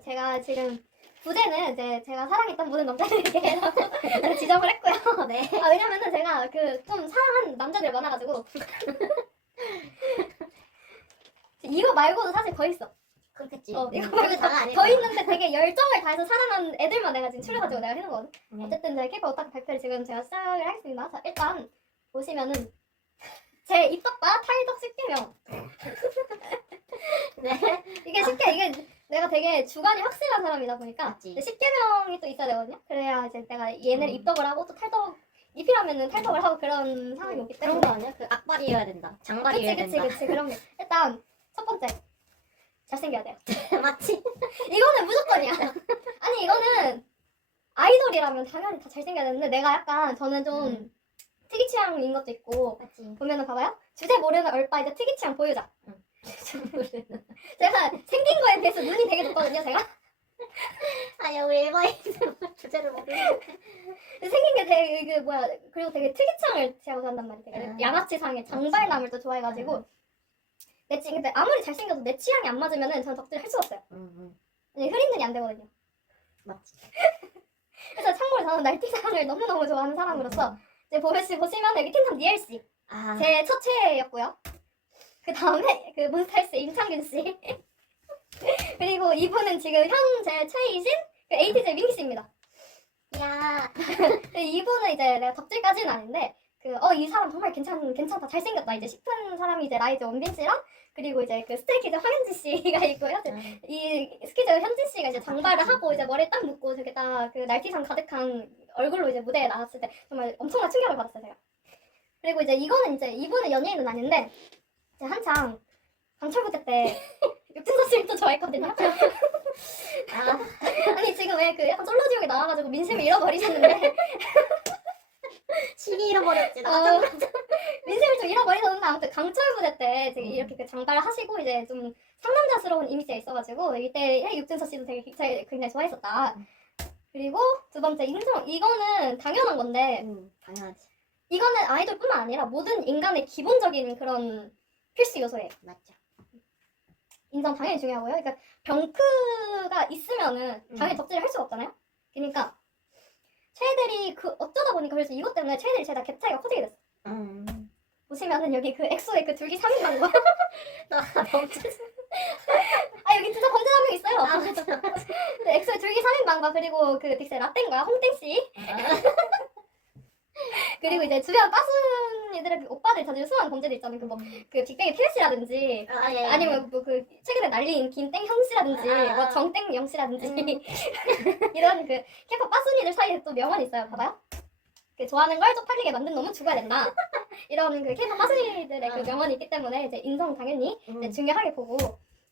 제가 지금 부제는 이제 제가 사랑했던 모든 남자들에게 지정을 했고요. 네. 왜냐면은 제가 그 좀 사랑한 남자들이 많아가지고 이거 말고도 사실 더 있어. 그렇겠지. 이거 그게 말고 다가 아닐까. 더 있는데 되게 열정을 다해서 사랑한 애들만 내가 지금 추려가지고 내가 해놓은 거거든. 네. 어쨌든 저희 K-pop 오타쿠 발표를 지금 제가 시작을 하겠습니다. 자, 일단 보시면은 제 입덕과 탈덕 10개명. 네. 이게 쉽게 이게 내가 되게 주관이 확실한 사람이다 보니까 맞지. 10개명이 또 있어야 되거든요. 그래야 이제 내가 얘네를 입덕을 하고 또 탈덕 입히라면은 탈덕을 하고 그런 상황이 오기 그런 때문에. 거 아니야? 그 악발이어야 된다. 장발이어야 된다. 그치 그런 게 일단 첫 번째 잘생겨야 돼요. 맞지? 이거는 무조건이야. 아니 이거는 아이돌이라면 당연히 다 잘생겨야 되는데 내가 약간 저는 좀 특이 취향인 것도 있고 맞지. 보면은 봐봐요. 주제 모르는 얼빠 이제 특이 취향 보유자. 제가 생긴 거에 비해서 눈이 되게 높거든요. 제가 아니 우리 일반인들 주제를 모르는데. 생긴 게 되게 뭐야 그리고 되게 특이 취향을 제가 좋아한단 말이에요. 되게 양아치상의 장발남을 또 좋아해가지고 근데 아무리 잘생겨도 내 취향이 안 맞으면은 저는 덕질 할 수가 없어요. 흐린 눈이 안 되거든요. 맞지. 그래서 참고로 저는 날티상을 너무너무 좋아하는 사람으로서 이제 보시면 여기 틴탐 니엘씨 아. 제 첫 최애였고요. 그 다음에 그 몬스타엑스 임창균 씨 그리고 이분은 지금 현재 최애이신 그 에이티즈의 민기 씨입니다. 야. 이분은 이제 내가 덕질까지는 아닌데 이 사람 정말 괜찮다 잘생겼다 이제 싶은 사람이 이제 라이즈 원빈 씨랑 그리고 이제 그 스트레이키즈 황현지 씨가 있고요. 이 스키즈 현지 씨가 이제 장발을 하고 이제 머리에 딱 묶고 되게 딱 그 날티상 가득한 얼굴로 이제 무대에 나왔을 때 정말 엄청난 충격을 받았어요 제가. 그리고 이제 이분은 연예인은 아닌데 이제 한창 강철부대 때 육진서 씨를 또 좋아했거든요. 아니 지금 왜 그 약간 솔로 지옥에 나와가지고 민심을 잃어버리셨는데 시기 잃어버렸지. 민심을 좀 잃어버리셨는데 아무튼 강철부대 때 이제 이렇게 그 장발을 하시고 이제 좀 상남자스러운 이미지가 있어가지고 이때 육진서 씨도 되게 굉장히 좋아했었다. 그리고 두 번째 인성 이거는 당연한 건데 당연하지. 이거는 아이돌뿐만 아니라 모든 인간의 기본적인 그런 필수 요소예요. 맞죠. 인성 당연히 중요하고요. 그러니까 병크가 있으면은 당연히 덕질을 할 수가 없잖아요. 그러니까 최애들이 어쩌다 보니까 그래서 이것 때문에 최애들이 제가 갭 차이가 커지게 됐어. 보시면은 여기 그 엑소의 그 둘기 3인방과 여기 진짜 범죄 한 명 있어요. 근데 엑소의 둘기 3인방과 그리고 그 딕스의 라땡과 홍땡씨 그리고 이제 주변 빠순이들의 그 오빠들 자주 수많은 범죄들 있잖아요. 그 빅뱅의 태우 씨라든지 아니면 뭐 그 최근에 날린 김땡 형 씨라든지 뭐 정땡 영 씨라든지 이런 그 K-pop 빠순이들 사이에 또 명언이 있어요. 봐봐요. 그 좋아하는 걸 쪽팔리게 만든 놈은 죽어야 된다. 이런 그 K-pop 빠순이들의 그 명언이 있기 때문에 이제 인성 당연히 이제 중요하게 보고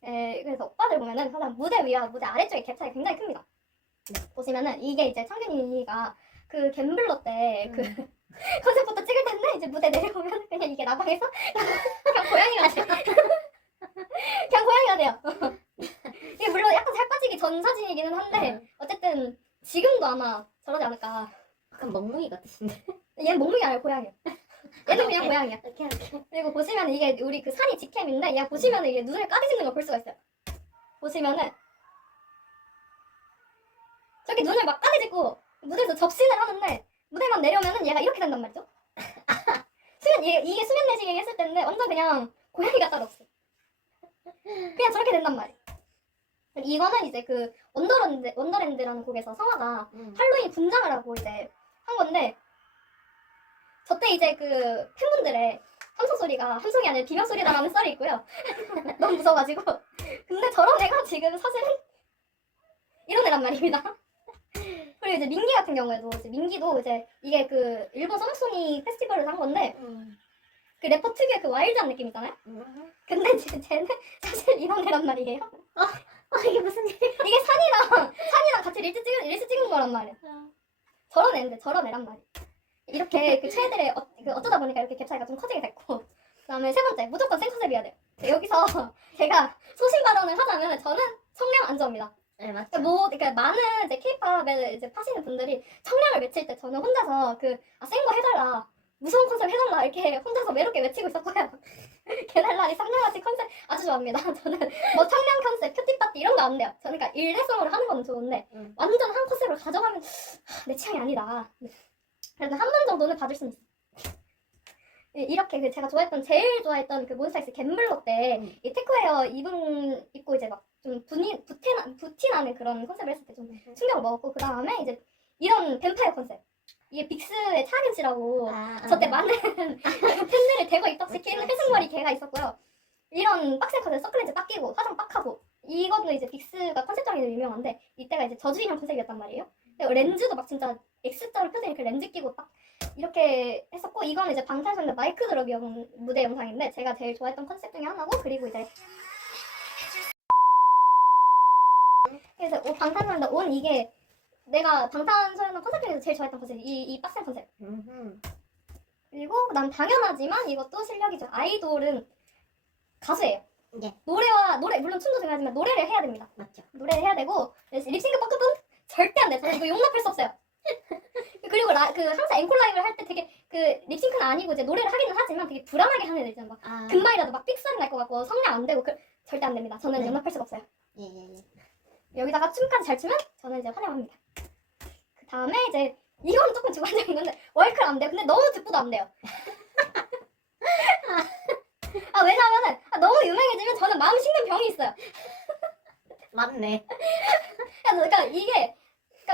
그래서 오빠들 보면은 항상 무대 위와 무대 아래쪽의 갭 차이 굉장히 큽니다. 보시면은 이게 이제 창균이가 그 갬블러 때 그 컨셉부터 찍을 텐데 이제 무대 내려오면 그냥 이게 라방에서 그냥 고양이가 돼요. 그냥 고양이가 돼요. 이게 물론 약간 살 빠지기 전 사진이기는 한데 어쨌든 지금도 아마 저러지 않을까. 약간 멍멍이 같으신데. 얘는 멍멍이 아니라 고양이야. 얘는 그냥 고양이야. 오케이. 보시면 이게 우리 그 산이 직캠인데 얘 보시면 이게 눈을 까디짓는 걸 볼 수가 있어요. 보시면은 저렇게 눈을 막 까디짓고 무대에서 접신을 하는데 무대만 내려오면은 얘가 이렇게 된단 말이죠. 이게 수면 내시경 했을 때인데 완전 그냥 고양이가 따로 없어. 그냥 저렇게 된단 말이에요. 이거는 이제 그 원더랜드라는 곡에서 성화가 할로윈 분장을 하고 이제 한 건데 저때 이제 그 팬분들의 함성 소리가 함성이 아니라 비명 소리다 라는 썰이 있고요. 너무 무서워가지고. 근데 저런 애가 지금 사실은 이런 애란 말입니다. 그리고 이제 민기 같은 경우에도 민기도 이제 이게 그 일본 서머소니 페스티벌에서 한 건데 그 래퍼 특유의 그 와일드한 느낌 있잖아요. 근데 쟤는 사실 이런 애란 말이에요. 이게 무슨 일이야? 이게 산이랑 같이 릴스 찍은 거란 말이야. 저런 애란 말이야. 이렇게 그 최애들의 어쩌다 보니까 이렇게 갭 차이가 좀 커지게 됐고 그다음에 세 번째 무조건 생컨셉이어야 돼요. 여기서 제가 소신 발언을 하자면 저는 청량 안 좋아합니다. 네 맞죠. 그러니까 많은 이제 K-팝에 이제 파시는 분들이 청량을 외칠 때 저는 혼자서 센 거 해달라 무서운 컨셉 해달라 이렇게 혼자서 외롭게 외치고 있었고요. 개날라리 상냥하지 컨셉 아주 좋아합니다. 저는 뭐 청량 컨셉, 큐티파티 이런 거 안 돼요. 저는 그러니까 일회성으로 하는 건 좋은데 완전 한 컨셉으로 가져가면 내 취향이 아니다. 그래도 한 번 정도는 봐줄 수는 있어. 이렇게 그 제가 제일 좋아했던 그 몬스타엑스 갬블러 때 이 테크웨어 입고 이제 막 좀 부티나는 그런 컨셉을 했을 때 좀 충격을 먹었고, 그 다음에 이제 이런 뱀파이어 컨셉, 이게 빅스의 차겐씨라고 저때 많은 팬들을 대거 입덕시킨 회색머리 개가 있었고요. 이런 빡센 컨셉, 서클렌즈 딱 끼고 화장 빡 하고, 이것도 이제 빅스가 컨셉적으로 유명한데 이때가 이제 저주인형 컨셉이었단 말이에요. 그리고 렌즈도 막 진짜 X자로 펴진 그 렌즈 끼고 딱 이렇게 했었고, 이건 이제 방탄소년단 마이크 드롭 무대 영상인데 제가 제일 좋아했던 컨셉 중에 하나고, 그리고 이제 그래서 방탄소년단 온 이게 내가 방탄소년단 컨셉 중에서 제일 좋아했던 컨셉, 이 빡센 컨셉. 그리고 난 당연하지만 이것도 실력이죠. 아이돌은 가수예요. 네. 노래 물론 춤도 중요하지만 노래를 해야 됩니다. 맞죠. 노래를 해야 되고 립싱크 버크도 절대 안 돼. 저는 이거 용납할 수 없어요. 그리고 항상 앵콜 라이브를 할 때 되게 그 립싱크는 아니고 이제 노래를 하기는 하지만 되게 불안하게 하는 애들 있잖아. 막 금방이라도 막 삑사리 날 것 같고 성량 안 되고 절대 안 됩니다. 저는 용납할 수가 없어요. 여기다가 춤까지 잘 추면 저는 이제 환영합니다. 그 다음에 이제 이건 조금 주관적인 건데 월클 안 돼요. 근데 너무 듣고도 안 돼요. 왜냐면은 너무 유명해지면 저는 마음 식는 병이 있어요. 맞네. 그러니까 이게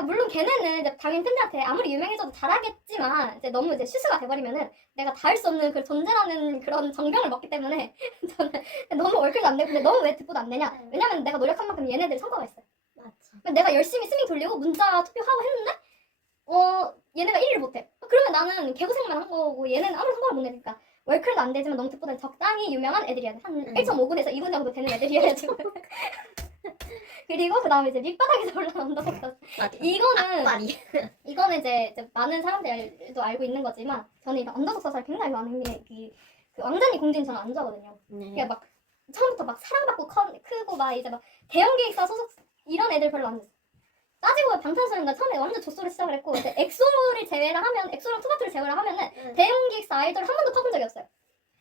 물론 걔네는 이제 당연히 팬들한테 아무리 유명해져도 잘하겠지만 이제 너무 이제 슈스가 돼버리면은 내가 닿을 수 없는 그 존재라는 그런 정병을 먹기 때문에 저는 너무 월클도 안 되고, 근데 너무 왜 듣고도 안 되냐? 왜냐면 내가 노력한 만큼 얘네들 성과가 있어요. 맞죠. 내가 열심히 스밍 돌리고 문자 투표하고 했는데 얘네가 1위를 못해. 그러면 나는 개고생만 한 거고 얘네는 아무런 성과를 못 내니까 월클도 안 되지만 너무 듣보다 적당히 유명한 애들이어야 돼. 한 1.5군에서 2군 정도 되는 애들이어야지. 그리고 그 다음에 이제 밑바닥에서 올라온 언더독스. 이거는 이제 많은 사람들도 알고 있는 거지만 저는 이런 언더독스를 굉장히 많은 게 그 왕자님 공주는 저는 안 좋아하거든요. 그러니까 막 처음부터 막 사랑받고 크고 막 이제 막 대형 기획사 소속 이런 애들 별로 안 좋아. 따지고 보면 방탄소년단 처음에 완전 조소를 시작을 했고 이제 엑소를 제외를 하면, 엑소랑 투바투를 제외를 하면은 대형 기획사 아이돌을 한 번도 퍼본 적이 없어요.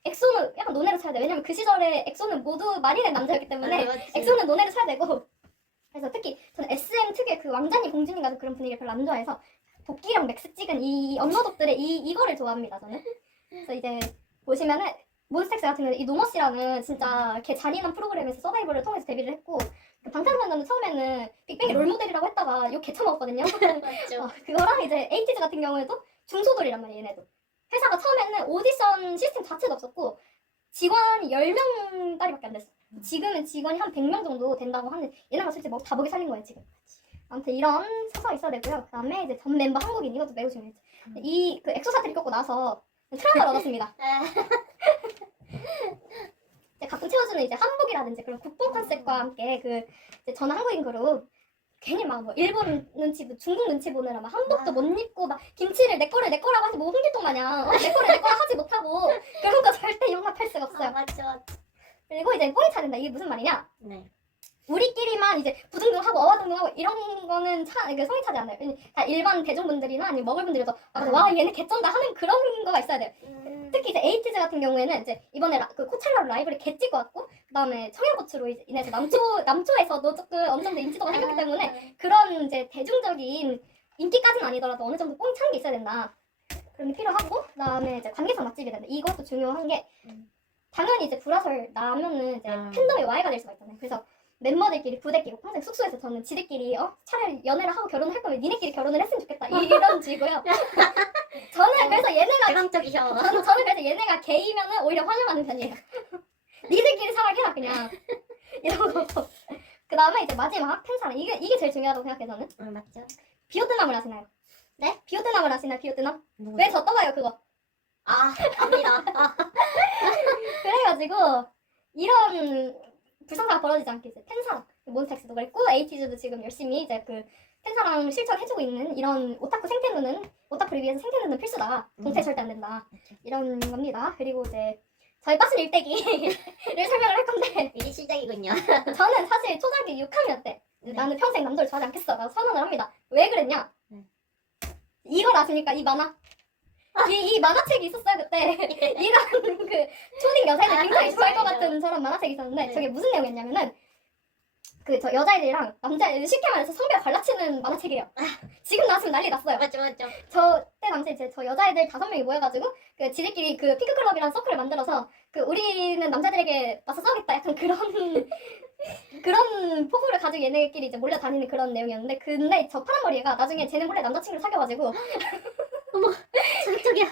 엑소는 약간 논외로 쳐야 돼. 왜냐면 그 시절에 엑소는 모두 마린의 남자였기 때문에 엑소는 논외로 쳐야 되고, 그래서 특히 저는 SM 특유의 그 왕자님 공주님 같은 그런 분위기를 별로 안 좋아해서 도끼랑 맥스 찍은 이 언더독들의 이거를 좋아합니다, 저는. 그래서 이제 보시면은 몬스타엑스 같은 경우는 이 노머씨라는 진짜 걔 잔인한 프로그램에서 서바이벌을 통해서 데뷔를 했고, 그 방탄소년단은 처음에는 빅뱅이 롤모델이라고 했다가 욕 개쳐먹었거든요. 맞죠. 그거랑 이제 에이티즈 같은 경우에도 중소돌이란 말이에요, 얘네도. 회사가 처음에는 오디션 시스템 자체도 없었고 직원이 10명까지밖에 안 됐어. 지금은 직원이 한 100명 정도 된다고 하는, 얘네가 솔직히 뭐 다 보기 살린 거예요 지금. 아무튼 이런 사서가 있어야 되고요. 그 다음에 이제 전 멤버 한국인, 이것도 매우 중요했죠. 그 엑소 사태를 겪고 나서 트라우마를 얻었습니다. 이제 가끔 채워주는 이제 한복이라든지 그런 국뽕 컨셉과 함께 이제 저는 한국인 그룹 괜히 막 뭐 일본 눈치, 중국 눈치 보느라 막 한복도 못 입고 막 김치를 내 거라고 하지 뭐 홍길동 마냥 내 거라 하지 못하고 그런 거 절대 용납할 수가 없어요. 맞죠. 그리고 이제 꼬리 차린다. 이게 무슨 말이냐? 네. 우리끼리만 이제 부등등하고 어와등등하고 이런 거는 성이 차지 않아요. 다 일반 대중분들이나 아니면 먹을분들이서 와 얘네 개쩐다 하는 그런 거가 있어야 돼요. 특히 이제 에이티즈 같은 경우에는 이제 이번에 그 코첼라로 라이브를 개 찍고 왔고, 그다음에 청양고추로 인해서 남초에서도 조금 어느 정도 인지도가 생겼기 때문에 그런 이제 대중적인 인기까지는 아니더라도 어느 정도 뽕 차는 게 있어야 된다. 그런 게 필요하고, 그다음에 이제 관계성 맛집이 된다. 이것도 중요한 게 당연히 이제 불화설 나면은 이제 팬덤이 와해가 될 수가 있잖아요. 그래서 멤버들끼리 부대끼고 평생 숙소에서 저는 지들끼리 차라리 연애를 하고 결혼을 할 거면 니네끼리 결혼을 했으면 좋겠다 이런 주의고요. 저는 그래서 얘네가 개방적이셔. 저는 그래서 얘네가 게이면은 오히려 환영하는 편이에요. 니들끼리 사랑해라 그냥 이런 거. 그 다음에 이제 마지막 팬사랑, 이게 제일 중요하다고 생각해 저는. 맞죠. 비오트남을 아시나요? 네? 비오트남을 아시나요? 비오트남? 왜 저 떠봐요 그거. 압니다. 그래가지고 이런 불상사가 벌어지지 않게 이제 팬사랑, 몬스타엑스도 그랬고 에이티즈도 지금 열심히 이제 그 팬사랑 실천해주고 있는 이런 오타쿠를 위해서 생태누는 필수다. 동태 절대 안 된다. 이런 겁니다. 그리고 이제 저희 빠순 일대기를 설명을 할 건데 이게 시작이군요. 저는 사실 초등학교 6학년 때 나는 평생 남자를 좋아하지 않겠어 라고 선언을 합니다. 왜 그랬냐? 이걸 아십니까? 이 만화? 이 만화책이 있었어요 그때. 이런 그 초딩 여자애들 굉장히 좋아할 것 같은 저런 만화책이 있었는데 네. 저게 무슨 내용이었냐면은 그 저 여자애들이랑 남자애들 쉽게 말해서 성별 갈라치는 만화책이에요. 지금 나왔으면 난리 났어요. 맞죠. 저 때 당시에 이제 저 여자애들 5명이 모여가지고 그 지들끼리 그 핑크클럽이라는 서클을 만들어서 그 우리는 남자들에게 맞서 싸우겠다 약간 그런 그런 포부를 가지고 얘네끼리 이제 몰려다니는 그런 내용이었는데 근데 저 파란 머리 애가 나중에 쟤는 몰래 남자친구를 사귀어가지고 자극적이야.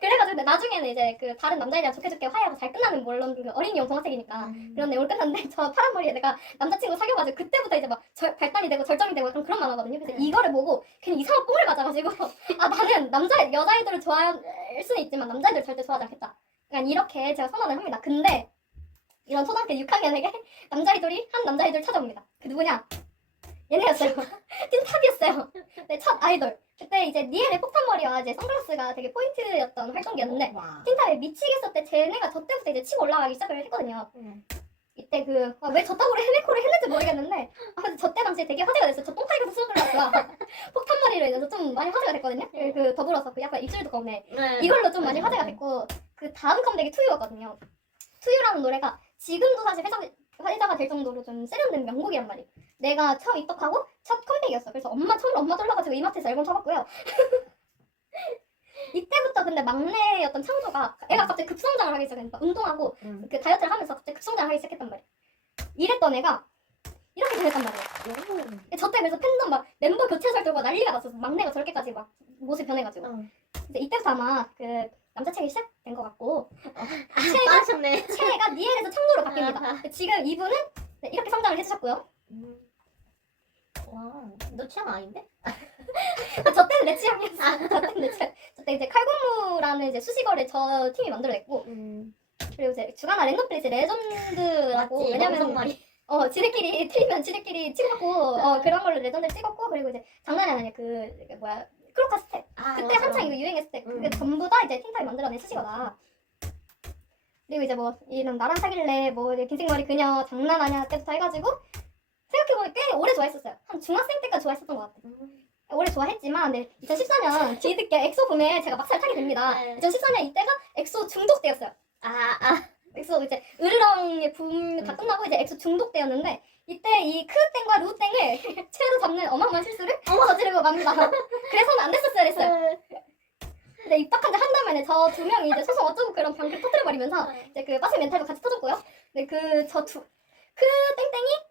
그래가지고 근데 나중에는 이제 그 다른 남자애랑 좋게 좋게 화해하고 잘 끝나는 물론 그 어린이용 동화책이니까 그런 내용을 끝났는데 저 파란 머리 애가 남자친구 사귀어가지고 그때부터 이제 막 발단이 되고 절정이 되고 약간 그런 만화거든요. 그래서 이거를 보고 괜히 이상한 뽕을 맞아가지고 아 나는 여자애들을 좋아할 수는 있지만 남자애들 절대 좋아하지 않겠다. 약간 이렇게 제가 선언을 합니다. 근데 이런 초등학교 6학년에게 남자애들이 한 남자애들 찾아옵니다. 그 누구냐? 얘네였어요. 틴탑이었어요. 네, 첫 아이돌. 그때 이제 니엘의 폭탄머리와 이제 선글라스가 되게 포인트였던 활동기였는데 와. 틴탑이 미치겠을 때 쟤네가 저 때부터 이제 치고 올라가기 시작을 했거든요. 이때 왜 저따구로 헤메코를 했는지 모르겠는데 근데 저때 당시에 되게 화제가 됐어요. 저 똥파리 같은 선글라스가 폭탄머리로 인해서 좀 많이 화제가 됐거든요. 그 더불어서 그 약간 입술도 검네. 이걸로 좀 많이 화제가 됐고 그 다음 컴백이 투유였거든요. 투유라는 노래가 지금도 사실 화제가 될 정도로 좀 세련된 명곡이란 말이에요. 내가 처음 입덕하고 첫 컴백이었어. 그래서 처음으로 엄마 졸라가지고 이마트에서 앨범 사봤고요. 이때부터 근데 막내였던 창조가 애가 갑자기 급성장을 하기 시작했으니까 운동하고 그 다이어트를 하면서 갑자기 급성장을 하기 시작했단 말이에요. 이랬던 애가 이렇게 변했단 말이에요. 저때 그래서 팬덤 막 멤버 교체설 들고 난리가 났어서 막내가 저렇게까지 막 모습 변해가지고 이제 이때부터 아마 그 남자친이 시작된 것 같고 빠졌네. 최애가 니엘에서 창조로 바뀝니다. 지금 이분은 네, 이렇게 성장을 해주셨고요. 와, 너 취향 아닌데? 저 때는 내 취향이었어. 저 때는 내 취향. 저때 이제 칼군무라는 이제 수식어를 저 팀이 만들어냈고 그리고 이제 주간화 랜덤플레이스 레전드라고 맞지, 왜냐면 명성머리. 지들끼리 틀리면 지들끼리 찍었고 그런 걸로 레전드를 찍었고 그리고 이제 장난이 아니라 그 뭐야 크로카 스텝 그때 한창 이거 유행했을 때 그게 전부 다 이제 틴탑이 만들어낸 수식어다. 그리고 이제 뭐 이런 나랑 사귈래 뭐 긴생머리 그녀 장난하냐 때부터 해가지고 생각해보면 꽤 오래 좋아했었어요. 한 중학생 때까지 좋아했었던 것 같아요. 오래 좋아했지만 네, 2014년 뒤늦게 엑소 붐에 제가 막살 타게 됩니다. 2014년 이때가 엑소 중독 때였어요. 엑소 이제 으르렁의 붐 다 끝나고 이제 엑소 중독 때였는데 이때 이 크땡과 루땡을 채로 잡는 어마어마한 실수를 저지르고 맙니다. 그래서는 안 됐었어야 했어요. 근데 입덕한 지 한 달 만에 저 두 명이 이제 소송 어쩌고 그런 방귀 터뜨려버리면서 이제 그 빠세 멘탈도 같이 터졌고요. 근데 그 땡땡이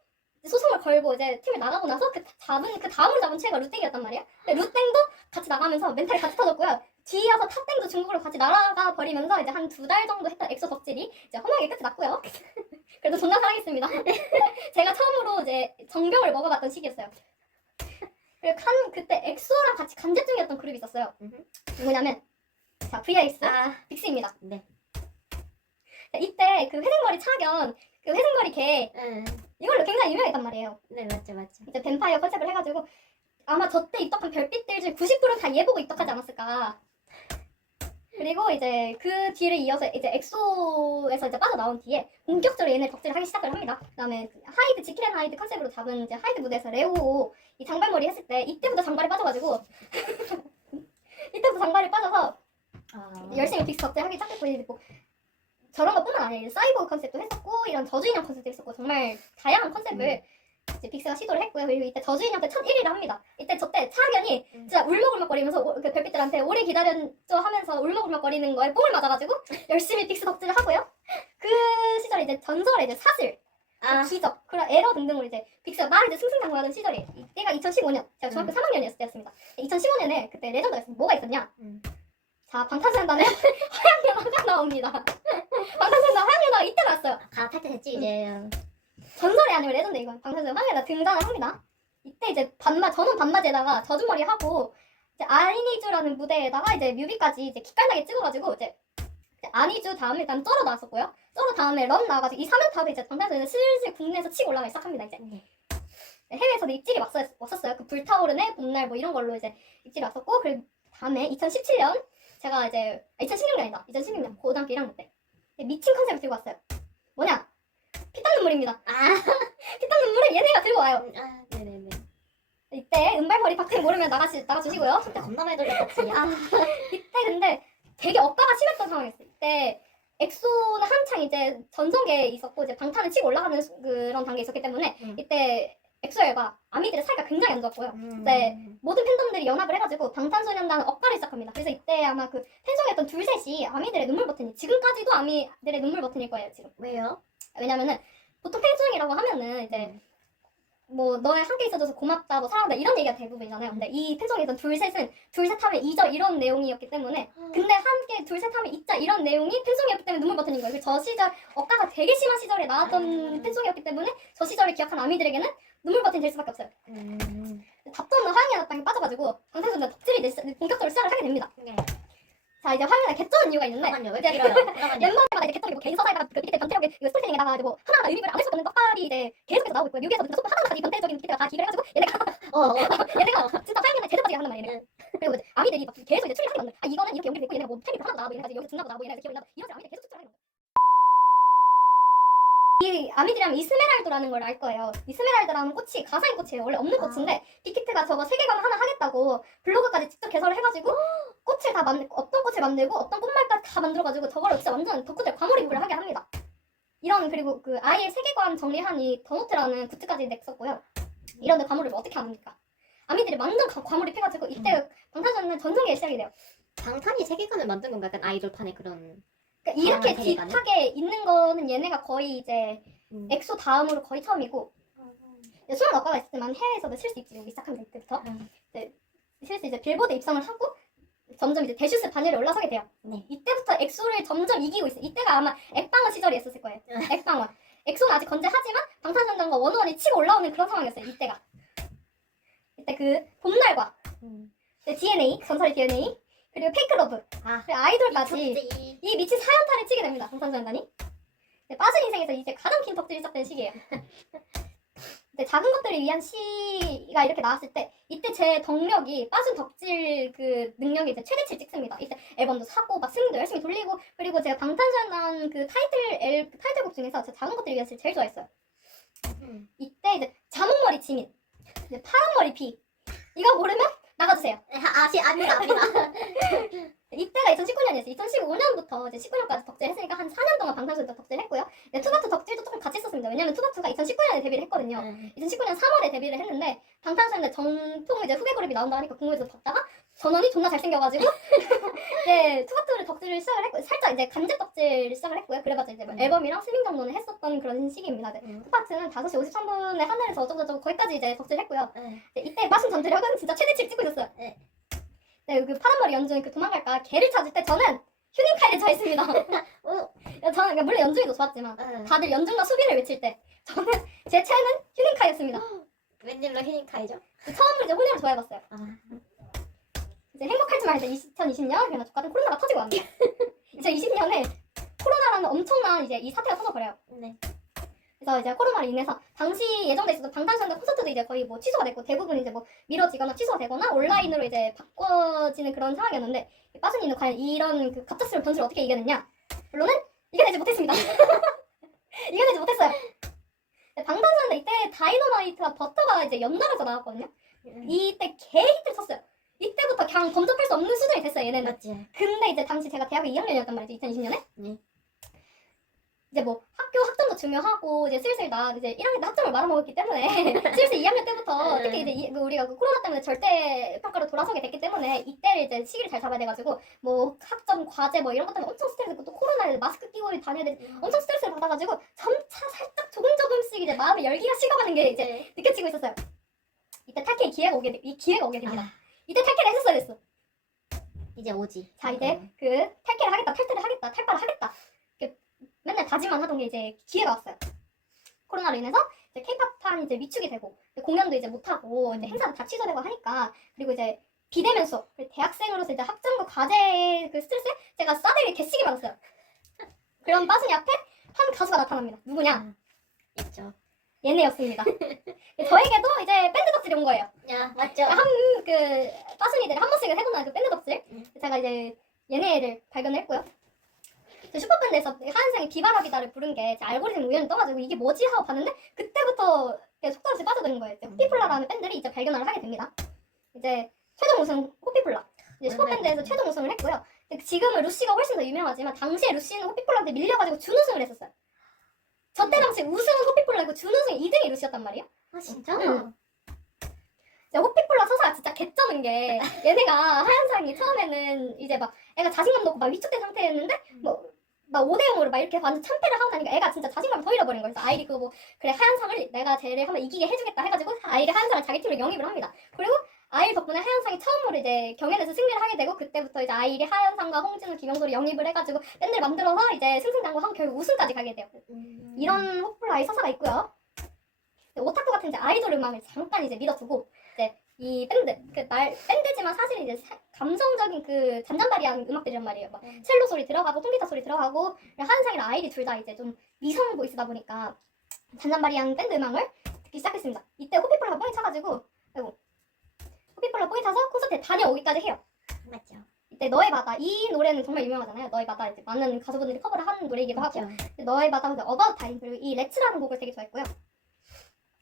소송을 걸고 이제 팀을 나가고 나서 그 다음으로 잡은 채가 루땡이었단 말이야. 근데 루땡도 같이 나가면서 멘탈이 같이 터졌고요. 뒤이어서 탑땡도 중국으로 같이 날아가 버리면서 이제 한 2달 정도 했던 엑소 덕질이 이제 허무하게 끝이 났고요. 그래도 존나 사랑했습니다. 제가 처음으로 이제 정병을 먹어봤던 시기였어요. 그리고 그때 엑소랑 같이 간제중이었던 그룹이 있었어요. 누구냐면 자 VIX 빅스입니다. 네. 이때 그 회색머리 차견 그 회색머리 개 이걸로 굉장히 유명했단 말이에요. 네, 맞죠. 이제 뱀파이어 컨셉을 해가지고 아마 저때 입덕한 별빛들 중 90%는 다 얘 보고 입덕하지 않았을까. 그리고 이제 그 뒤를 이어서 이제 엑소에서 이제 빠져나온 뒤에 본격적으로 얘네 덕질을 하기 시작을 합니다. 그다음에 하이드 지킬앤 하이드 컨셉으로 잡은 이제 하이드 무대에서 레오 이 장발머리 했을 때 이때부터 장발이 빠져가지고 이때부터 장발이 빠져서 열심히 빅스 덕질 하기 시작했고 이제 뭐 저런 것뿐만 아니라 사이보그 컨셉도 했었고 이런 저주인형 컨셉도 했었고 정말 다양한 컨셉을 이제 빅스가 시도를 했고요. 그리고 이때 저주인형 때 첫 1위를 합니다. 이때 저때 차학연이 진짜 울먹울먹거리면서 그 별빛들한테 오래 기다렸죠 하면서 울먹울먹거리는 거에 뽕을 맞아가지고 열심히 빅스 덕질을 하고요. 그 시절에 이제 전설의 이제 사슬, 기적, 그런 에러 등등으로 이제 빅스가 막 이제 승승장구하던 시절이 이때가 2015년 제가 중학교 3학년이었을 때였습니다. 2015년에 그때 레전드가 있었는데 뭐가 있었냐? 자 방탄소년단의 화양연화가 나옵니다. 방탄소년단 화양연화가 이때 나왔어요. 갈아탈 때 됐지 이제. 전설이 아니고 레전드 이건 방탄소년단 화양연화 등장을 합니다. 이때 이제 저는 반바지에다가 젖은머리 하고 이제 아니주라는 무대에다가 이제 뮤비까지 이제 기깔나게 찍어가지고 이제 아니주 다음에 일단 쩔어 나왔었고요. 쩔어 다음에 런 나와가지고 이 3연탑에 이제 방탄소년단 슬슬 국내에서 치고 올라가기 시작합니다. 이제 해외에서도 입질이 왔었어요. 그 불타오르네 봄날 뭐 이런 걸로 이제 입질이 왔었고 그리고 다음에 2017년 제가 이제 2016년 아니다. 2016년 고등학교 1학년 때 미친 컨셉을 들고 왔어요. 뭐냐? 피땀 눈물입니다. 피땀 눈물을 얘네가 들고 와요. 네네네. 이때 은발머리 박팅 모르면 나가주시고요. 진짜 겁나 많이 돌렸지. 이때 근데 되게 억가가 심했던 상황이었어요. 이때 엑소는 한창 이제 전성기에 있었고 이제 방탄을 치고 올라가는 그런 단계에 있었기 때문에 이때 엑소엘과 아미들의 사이가 굉장히 안 좋았고요. 네, 모든 팬덤들이 연합을 해가지고 방탄소년단은 억가를 시작합니다. 그래서 이때 아마 그 팬송이었던 둘셋이 아미들의 눈물 버튼이 지금까지도 아미들의 눈물 버튼일 거예요 지금. 왜요? 왜냐면은 보통 팬송이라고 하면은 이제 뭐 너의 함께 있어줘서 고맙다 뭐 사랑한다 이런 얘기가 대부분이잖아요. 근데 이 팬송이었던 둘셋은 둘셋 하면 잊어 이런 내용이었기 때문에 근데 함께 둘셋 하면 잊자 이런 내용이 팬송이었기 때문에 눈물 버튼인 거예요. 저 시절 억가가 되게 심한 시절에 나왔던 팬송이었기 때문에 저 시절을 기억한 아미들에게는 눈물 버튼이 될 수밖에 없어요. 답도 없는 화양이나 땅에 빠져가지고 방탄소년단 덕질이 이제 본격적으로 시작을 하게 됩니다. 자 이제 화양이가 개쩌는 이유가 있는데 잠깐만요. 왜 길어요? 잠깐만요. 연말마다 이제 개쩌고 개인 서사가 그 밑에 변태력의 스토리텔링에 나가지고 뭐 하나하나 의미를 안 할 수 없는 떡밥이 이제 계속해서 나오고 있고요. 뮤비에서 진짜 하나하나 이 변태적인 기대가 다 기획을 해가지고 얘네가 진짜 화양이한테 제대로 빠지게 한단 말이야. 얘네가. 그리고 이제 아미들이 막 계속 이제 추리를 하게 만든 이거는 이렇게 연결이 됐고 얘네가 뭐 팬이 하나도 나오고 얘네가 여기서 준다고 나오고 얘네가 기억이 나고 이런 아미들이 계속 추측을 하는 거예요. 이 아미들이라면 이스메랄드라는 걸 알 거예요. 이스메랄드라는 꽃이 가사인 꽃이에요. 원래 없는 꽃인데 빅히트가 저거 세계관 하나 하겠다고 블로그까지 직접 개설을 해가지고 꽃을 다 만들고 어떤 꽃을 만들고 어떤 꽃말까지 다 만들어가지고 저거를 진짜 완전 덕후들 과몰입을 하게 합니다. 이런 그리고 그 아예 세계관 정리한 이 더노트라는 굿즈까지 냈었고요. 이런데 과몰입을 어떻게 합니까? 아미들이 완전 과몰입해가지고 이때 방탄소년단 전성기에 시작이 돼요. 방탄이 세계관을 만든 건가? 약간 아이돌판의 그런. 그러니까 이렇게 세계관을? 딥하게 있는 거는 얘네가 거의 이제 엑소 다음으로 거의 처음이고 수많은 억가가 있었지만 해외에서도 실 수 있지. 여기 시작한 이때부터 실 수 이제 빌보드 입성을 하고 점점 이제 대슈스 반열에 올라서게 돼요. 네. 이때부터 엑소를 점점 이기고 있어요. 이때가 아마 액방어 시절이었을 거예요. 액방어. 엑소는 아직 건재하지만 방탄소년단과 원원이 치고 올라오는 그런 상황이었어요. 이때가. 이때 그 봄날과 DNA, 전설의 DNA 그리고 페이크러브 그리고 아이돌까지 이 미친 4연타를 치게 됩니다. 방탄소년단이. 빠진 인생에서 이제 가장 긴 덕질이 시작된 시기예요. 이제 작은 것들을 위한 시가 이렇게 나왔을 때 이때 제 덕력이 빠진 덕질 그 능력이 이제 최대치를 찍습니다. 이때 앨범도 사고 막 승도 열심히 돌리고 그리고 제가 방탄소년단 그 타이틀곡 중에서 제 작은 것들을 위해서 제일 좋아했어요. 이때 이제 자몽머리 지민, 이제 파란머리 비 이거 모르면 나가주세요. 압니다. 이때가 2019년이었어요. 2015년부터 이제 19년까지 덕질했으니까 한 4년 동안 방탄소년단 덕질했고요. 투바투 덕질도 조금 같이 했었습니다. 왜냐면 투바투가 2019년에 데뷔를 했거든요. 2019년 3월에 데뷔를 했는데 방탄소년단 정통 이제 후배 그룹이 나온다 하니까 궁금해서 봤다가 전원이 존나 잘생겨가지고 네 투바투를 덕질을 시작을 했고 살짝 이제 간접 덕질 시작을 했고요. 그래가지고 이제 뭐 앨범이랑 스밍 정도는 했었던 그런 시기입니다. 투바투는 5시 53분에 하늘에서 어쩌고저쩌고 거기까지 이제 덕질했고요. 이때 빠진 전투력은 진짜 최대치를 찍고 있었어요. 네, 그 파란머리 연준이 그 도망갈까 개를 찾을 때 저는 휴닝카이를 좋아했습니다. 저는 그러니까 물론 연준이도 좋았지만 다들 연준과 수비를 외칠 때 저는 제 최애는 휴닝카이였습니다. 웬일로 휴닝카이죠? 처음으로 이제 혼혈을 좋아해봤어요. 이제 행복할 줄 알았는데 2020년 그냥 똑같은 코로나가 터지고 왔네요. 2020년에 코로나라는 엄청난 이제 이 사태가 터져버려요. 그래서 이제 코로나로 인해서 당시 예정돼 있었던 방탄소년단 콘서트도 이제 거의 뭐 취소가 됐고 대부분 이제 뭐 미뤄지거나 취소가 되거나 온라인으로 이제 바꿔지는 그런 상황이었는데 빠순이는 과연 이런 그 갑작스러운 변수를 어떻게 이겨냈냐? 물론은 이겨내지 못했습니다. 이겨내지 못했어요. 방탄소년단 이때 다이너마이트와 버터가 이제 연달아서 나왔거든요. 이때 개 히트를 쳤어요. 이때부터 그냥 범접할 수 없는 수준이 됐어요. 얘네는. 맞지. 근데 이제 당시 제가 대학교 2학년이었단 말이죠. 2020년에. 이제 뭐 학교 학점도 중요하고 이제 슬슬 나 이제 1학년 때 학점을 말아먹었기 때문에 슬슬 2학년 때부터 특히 이제 우리가 그 코로나 때문에 절대 평가로 돌아서게 됐기 때문에 이때 이제 시기를 잘 잡아야 돼가지고 뭐 학점 과제 뭐 이런 것 때문에 엄청 스트레스 받고 또 코로나에 마스크 끼고 다녀야 돼 엄청 스트레스를 받아가지고 점차 살짝 조금씩 이제 마음의 열기가 식어가는 게 이제 느껴지고 있었어요. 이때 탈퇴 기회가 오게 됩니다. 이때 탈퇴를 했었어야 됐어. 이제 오지. 자 이제 그 탈퇴를 하겠다, 탈퇴를 하겠다, 탈바를 하겠다. 맨날 다짐만 하던 게 이제 기회가 왔어요. 코로나로 인해서 이제 K-팝판 이제 위축이 되고 공연도 이제 못 하고 이제 행사도 다 취소되고 하니까 그리고 이제 비대면 수업 대학생으로서 이제 학점과 과제 그 스트레스 제가 싸대기 개쓰기 받았어요. 그런 빠순이 앞에 한 가수가 나타납니다. 누구냐? 있죠. 얘네였습니다. 저에게도 이제 밴드 덕질이 온 거예요. 야 맞죠. 그 빠순이들이 한 번씩은 해보는 그 밴드 덕질. 제가 이제 얘네를 발견을 했고요. 슈퍼밴드에서 하은상이 비바라비다를 부른 게 제 알고리즘 우연히 떠가지고 이게 뭐지 하고 봤는데 그때부터 속도없이 빠져들었어요. 터지는 거예요. 이제 호피폴라라는 밴드를 이제 발견을 하게 됩니다. 이제 최종 우승 호피폴라. 이제 슈퍼밴드에서 최종 우승을 했고요. 지금은 루시가 훨씬 더 유명하지만 당시에 루시는 호피폴라한테 밀려가지고 준우승을 했었어요. 저때 당시 우승은 호피폴라고 준우승 2등이 루시였단 말이에요. 아 진짜? 응. 호피폴라 서사가 진짜 개쩌는 게 얘네가 하얀상이 처음에는 이제 막 애가 자신감도 없고 막 위축된 상태였는데 막 5대0으로 막 이렇게 완전 참패를 하고 나니까 애가 진짜 자신감을 더 잃어버린 거예요. 그래서 아이리 그거 뭐 그래 하얀상을 내가 쟤를 한번 이기게 해주겠다 해가지고 아이리 하얀상을 자기 팀으로 영입을 합니다. 그리고 아이리 덕분에 하얀상이 처음으로 이제 경연에서 승리를 하게 되고 그때부터 이제 아이리 하얀상과 홍진우 김영도를 영입을 해가지고 밴드를 만들어서 이제 승승장구하고 결국 우승까지 가게 돼요. 이런 호피폴라의 서사가 있고요. 오타쿠 같은 이제 아이돌 음악을 잠깐 이제 믿어두고 이제 이 밴드 밴드지만 사실 이제 감성적인 그 잔잔바리한 음악들이란 말이에요. 막 첼로 소리 들어가고 통기타 소리 들어가고 하얀상이랑 아이리 둘 다 이제 좀 미성 보이스다 보니까 잔잔바리한 밴드 음악을 듣기 시작했습니다. 이때 호피폴라가 뽕이 차가지고 호피폴라 뽕이 차서 콘서트에 다녀오기까지 해요. 맞죠. 이때 너의 바다 이 노래는 정말 유명하잖아요. 너의 바다 이제 많은 가수분들이 커버를 하는 노래이기도 하고 너의 바다 어바웃 타임 그리고 이 렛츠라는 곡을 되게 좋아했고요.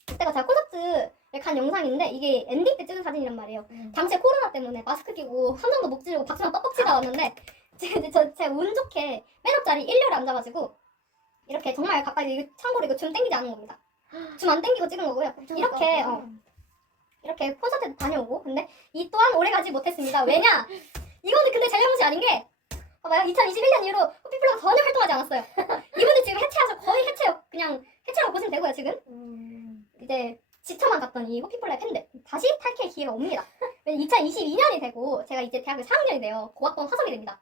이때가 제가 콘서트를 간 영상인데 이게 엔딩 때 찍은 사진이란 말이에요. 당시에 코로나 때문에 마스크 끼고 함정도 못 지르고 박수만 뻑뻑 치다 왔는데 제가 운 좋게 맨 앞자리 1렬에 앉아가지고 이렇게 정말 가까이 참고로 이거 줌 땡기지 않은 겁니다. 줌 안 땡기고 찍은 거고요. 이렇게 콘서트 다녀오고 근데 이 또한 오래가지 못했습니다. 왜냐? 이거는 근데 제 잘못이 아닌 게 봐봐요. 2021년 이후로 호피폴라가 전혀 활동하지 않았어요. 이분들 지금 해체하셔 거의 해체요. 그냥 해체라고 보시면 되고요. 지금 이제 지쳐만 갔던 이 호피폴라의 팬들 다시 탈퇴의 기회가 옵니다. 2022년이 되고 제가 이제 대학교 4학년이 돼요. 고학번 화석이 됩니다.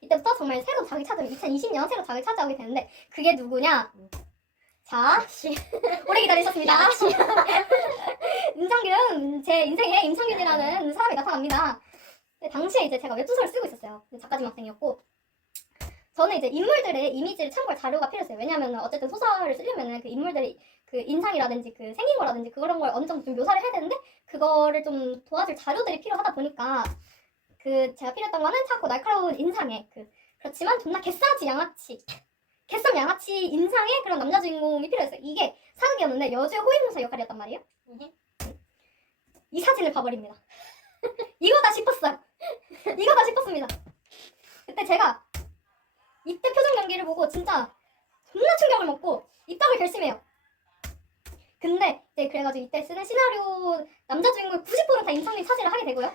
이때부터 정말 새로 자기 찾아오게 2020년 새로 자기 찾아오게 되는데 그게 누구냐? 자, 오래 기다리셨습니다. 임창균, 제 인생에 임창균이라는 사람이 나타납니다. 당시에 이제 제가 웹소설을 쓰고 있었어요. 작가짐학생이었고 저는 이제 인물들의 이미지를 참고할 자료가 필요했어요. 왜냐하면 어쨌든 소설을 쓰려면 그 인물들의 그 인상이라든지 그 생긴 거라든지 그런 걸 어느 정도 좀 묘사를 해야 되는데 그거를 좀 도와줄 자료들이 필요하다 보니까 그 제가 필요했던 거는 차고 날카로운 인상에 그렇지만 존나 개싸지 양아치 개쌈 양아치 인상의 그런 남자 주인공이 필요했어요. 이게 사극이었는데 여주의 호위무사 역할이었단 말이에요. 이 사진을 봐버립니다. 이거다 싶었어요. 이거다 싶었습니다. 그때 제가 이때 표정 연기를 보고 진짜 존나 충격을 먹고 입덕을 결심해요. 근데 이제 그래가지고 이때 쓰는 시나리오 남자 주인공 90%는 다 임창민 차지를 하게 되고요.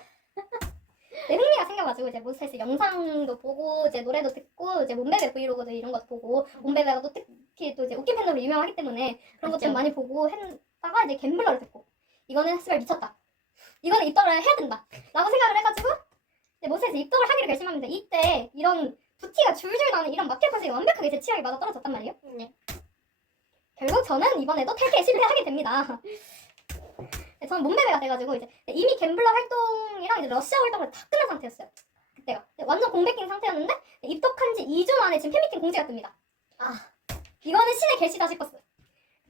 흥미가 생겨가지고 이제 몬스타엑스 영상도 보고 이제 노래도 듣고 이제 몬베베 브이로그도 이런 것도 보고 몬베베가 또 특히 또 이제 웃긴 팬덤으로 유명하기 때문에 그런 것들 많이 보고 했다가 이제 갬블러를 듣고 이거는 스발 미쳤다. 이거는 입덕을 해야 된다. 라고 생각을 해가지고 이제 몬스타엑스 입덕을 하기로 결심합니다. 이때 이런 부티가 줄줄 나는 이런 마켓 컨셉이 완벽하게 제 취향에 맞아 떨어졌단 말이에요. 결국 저는 이번에도 탈퇴에 실패하게 됩니다. 저는 몸매배가 돼가지고 이제 이미 갬블러 활동이랑 이제 러시아 활동을 다 끝난 상태였어요. 그때가 완전 공백인 상태였는데 입덕한 지 2주 만에 지금 팬미팅 공지가 뜹니다. 이거는 신의 계시다 싶었어요.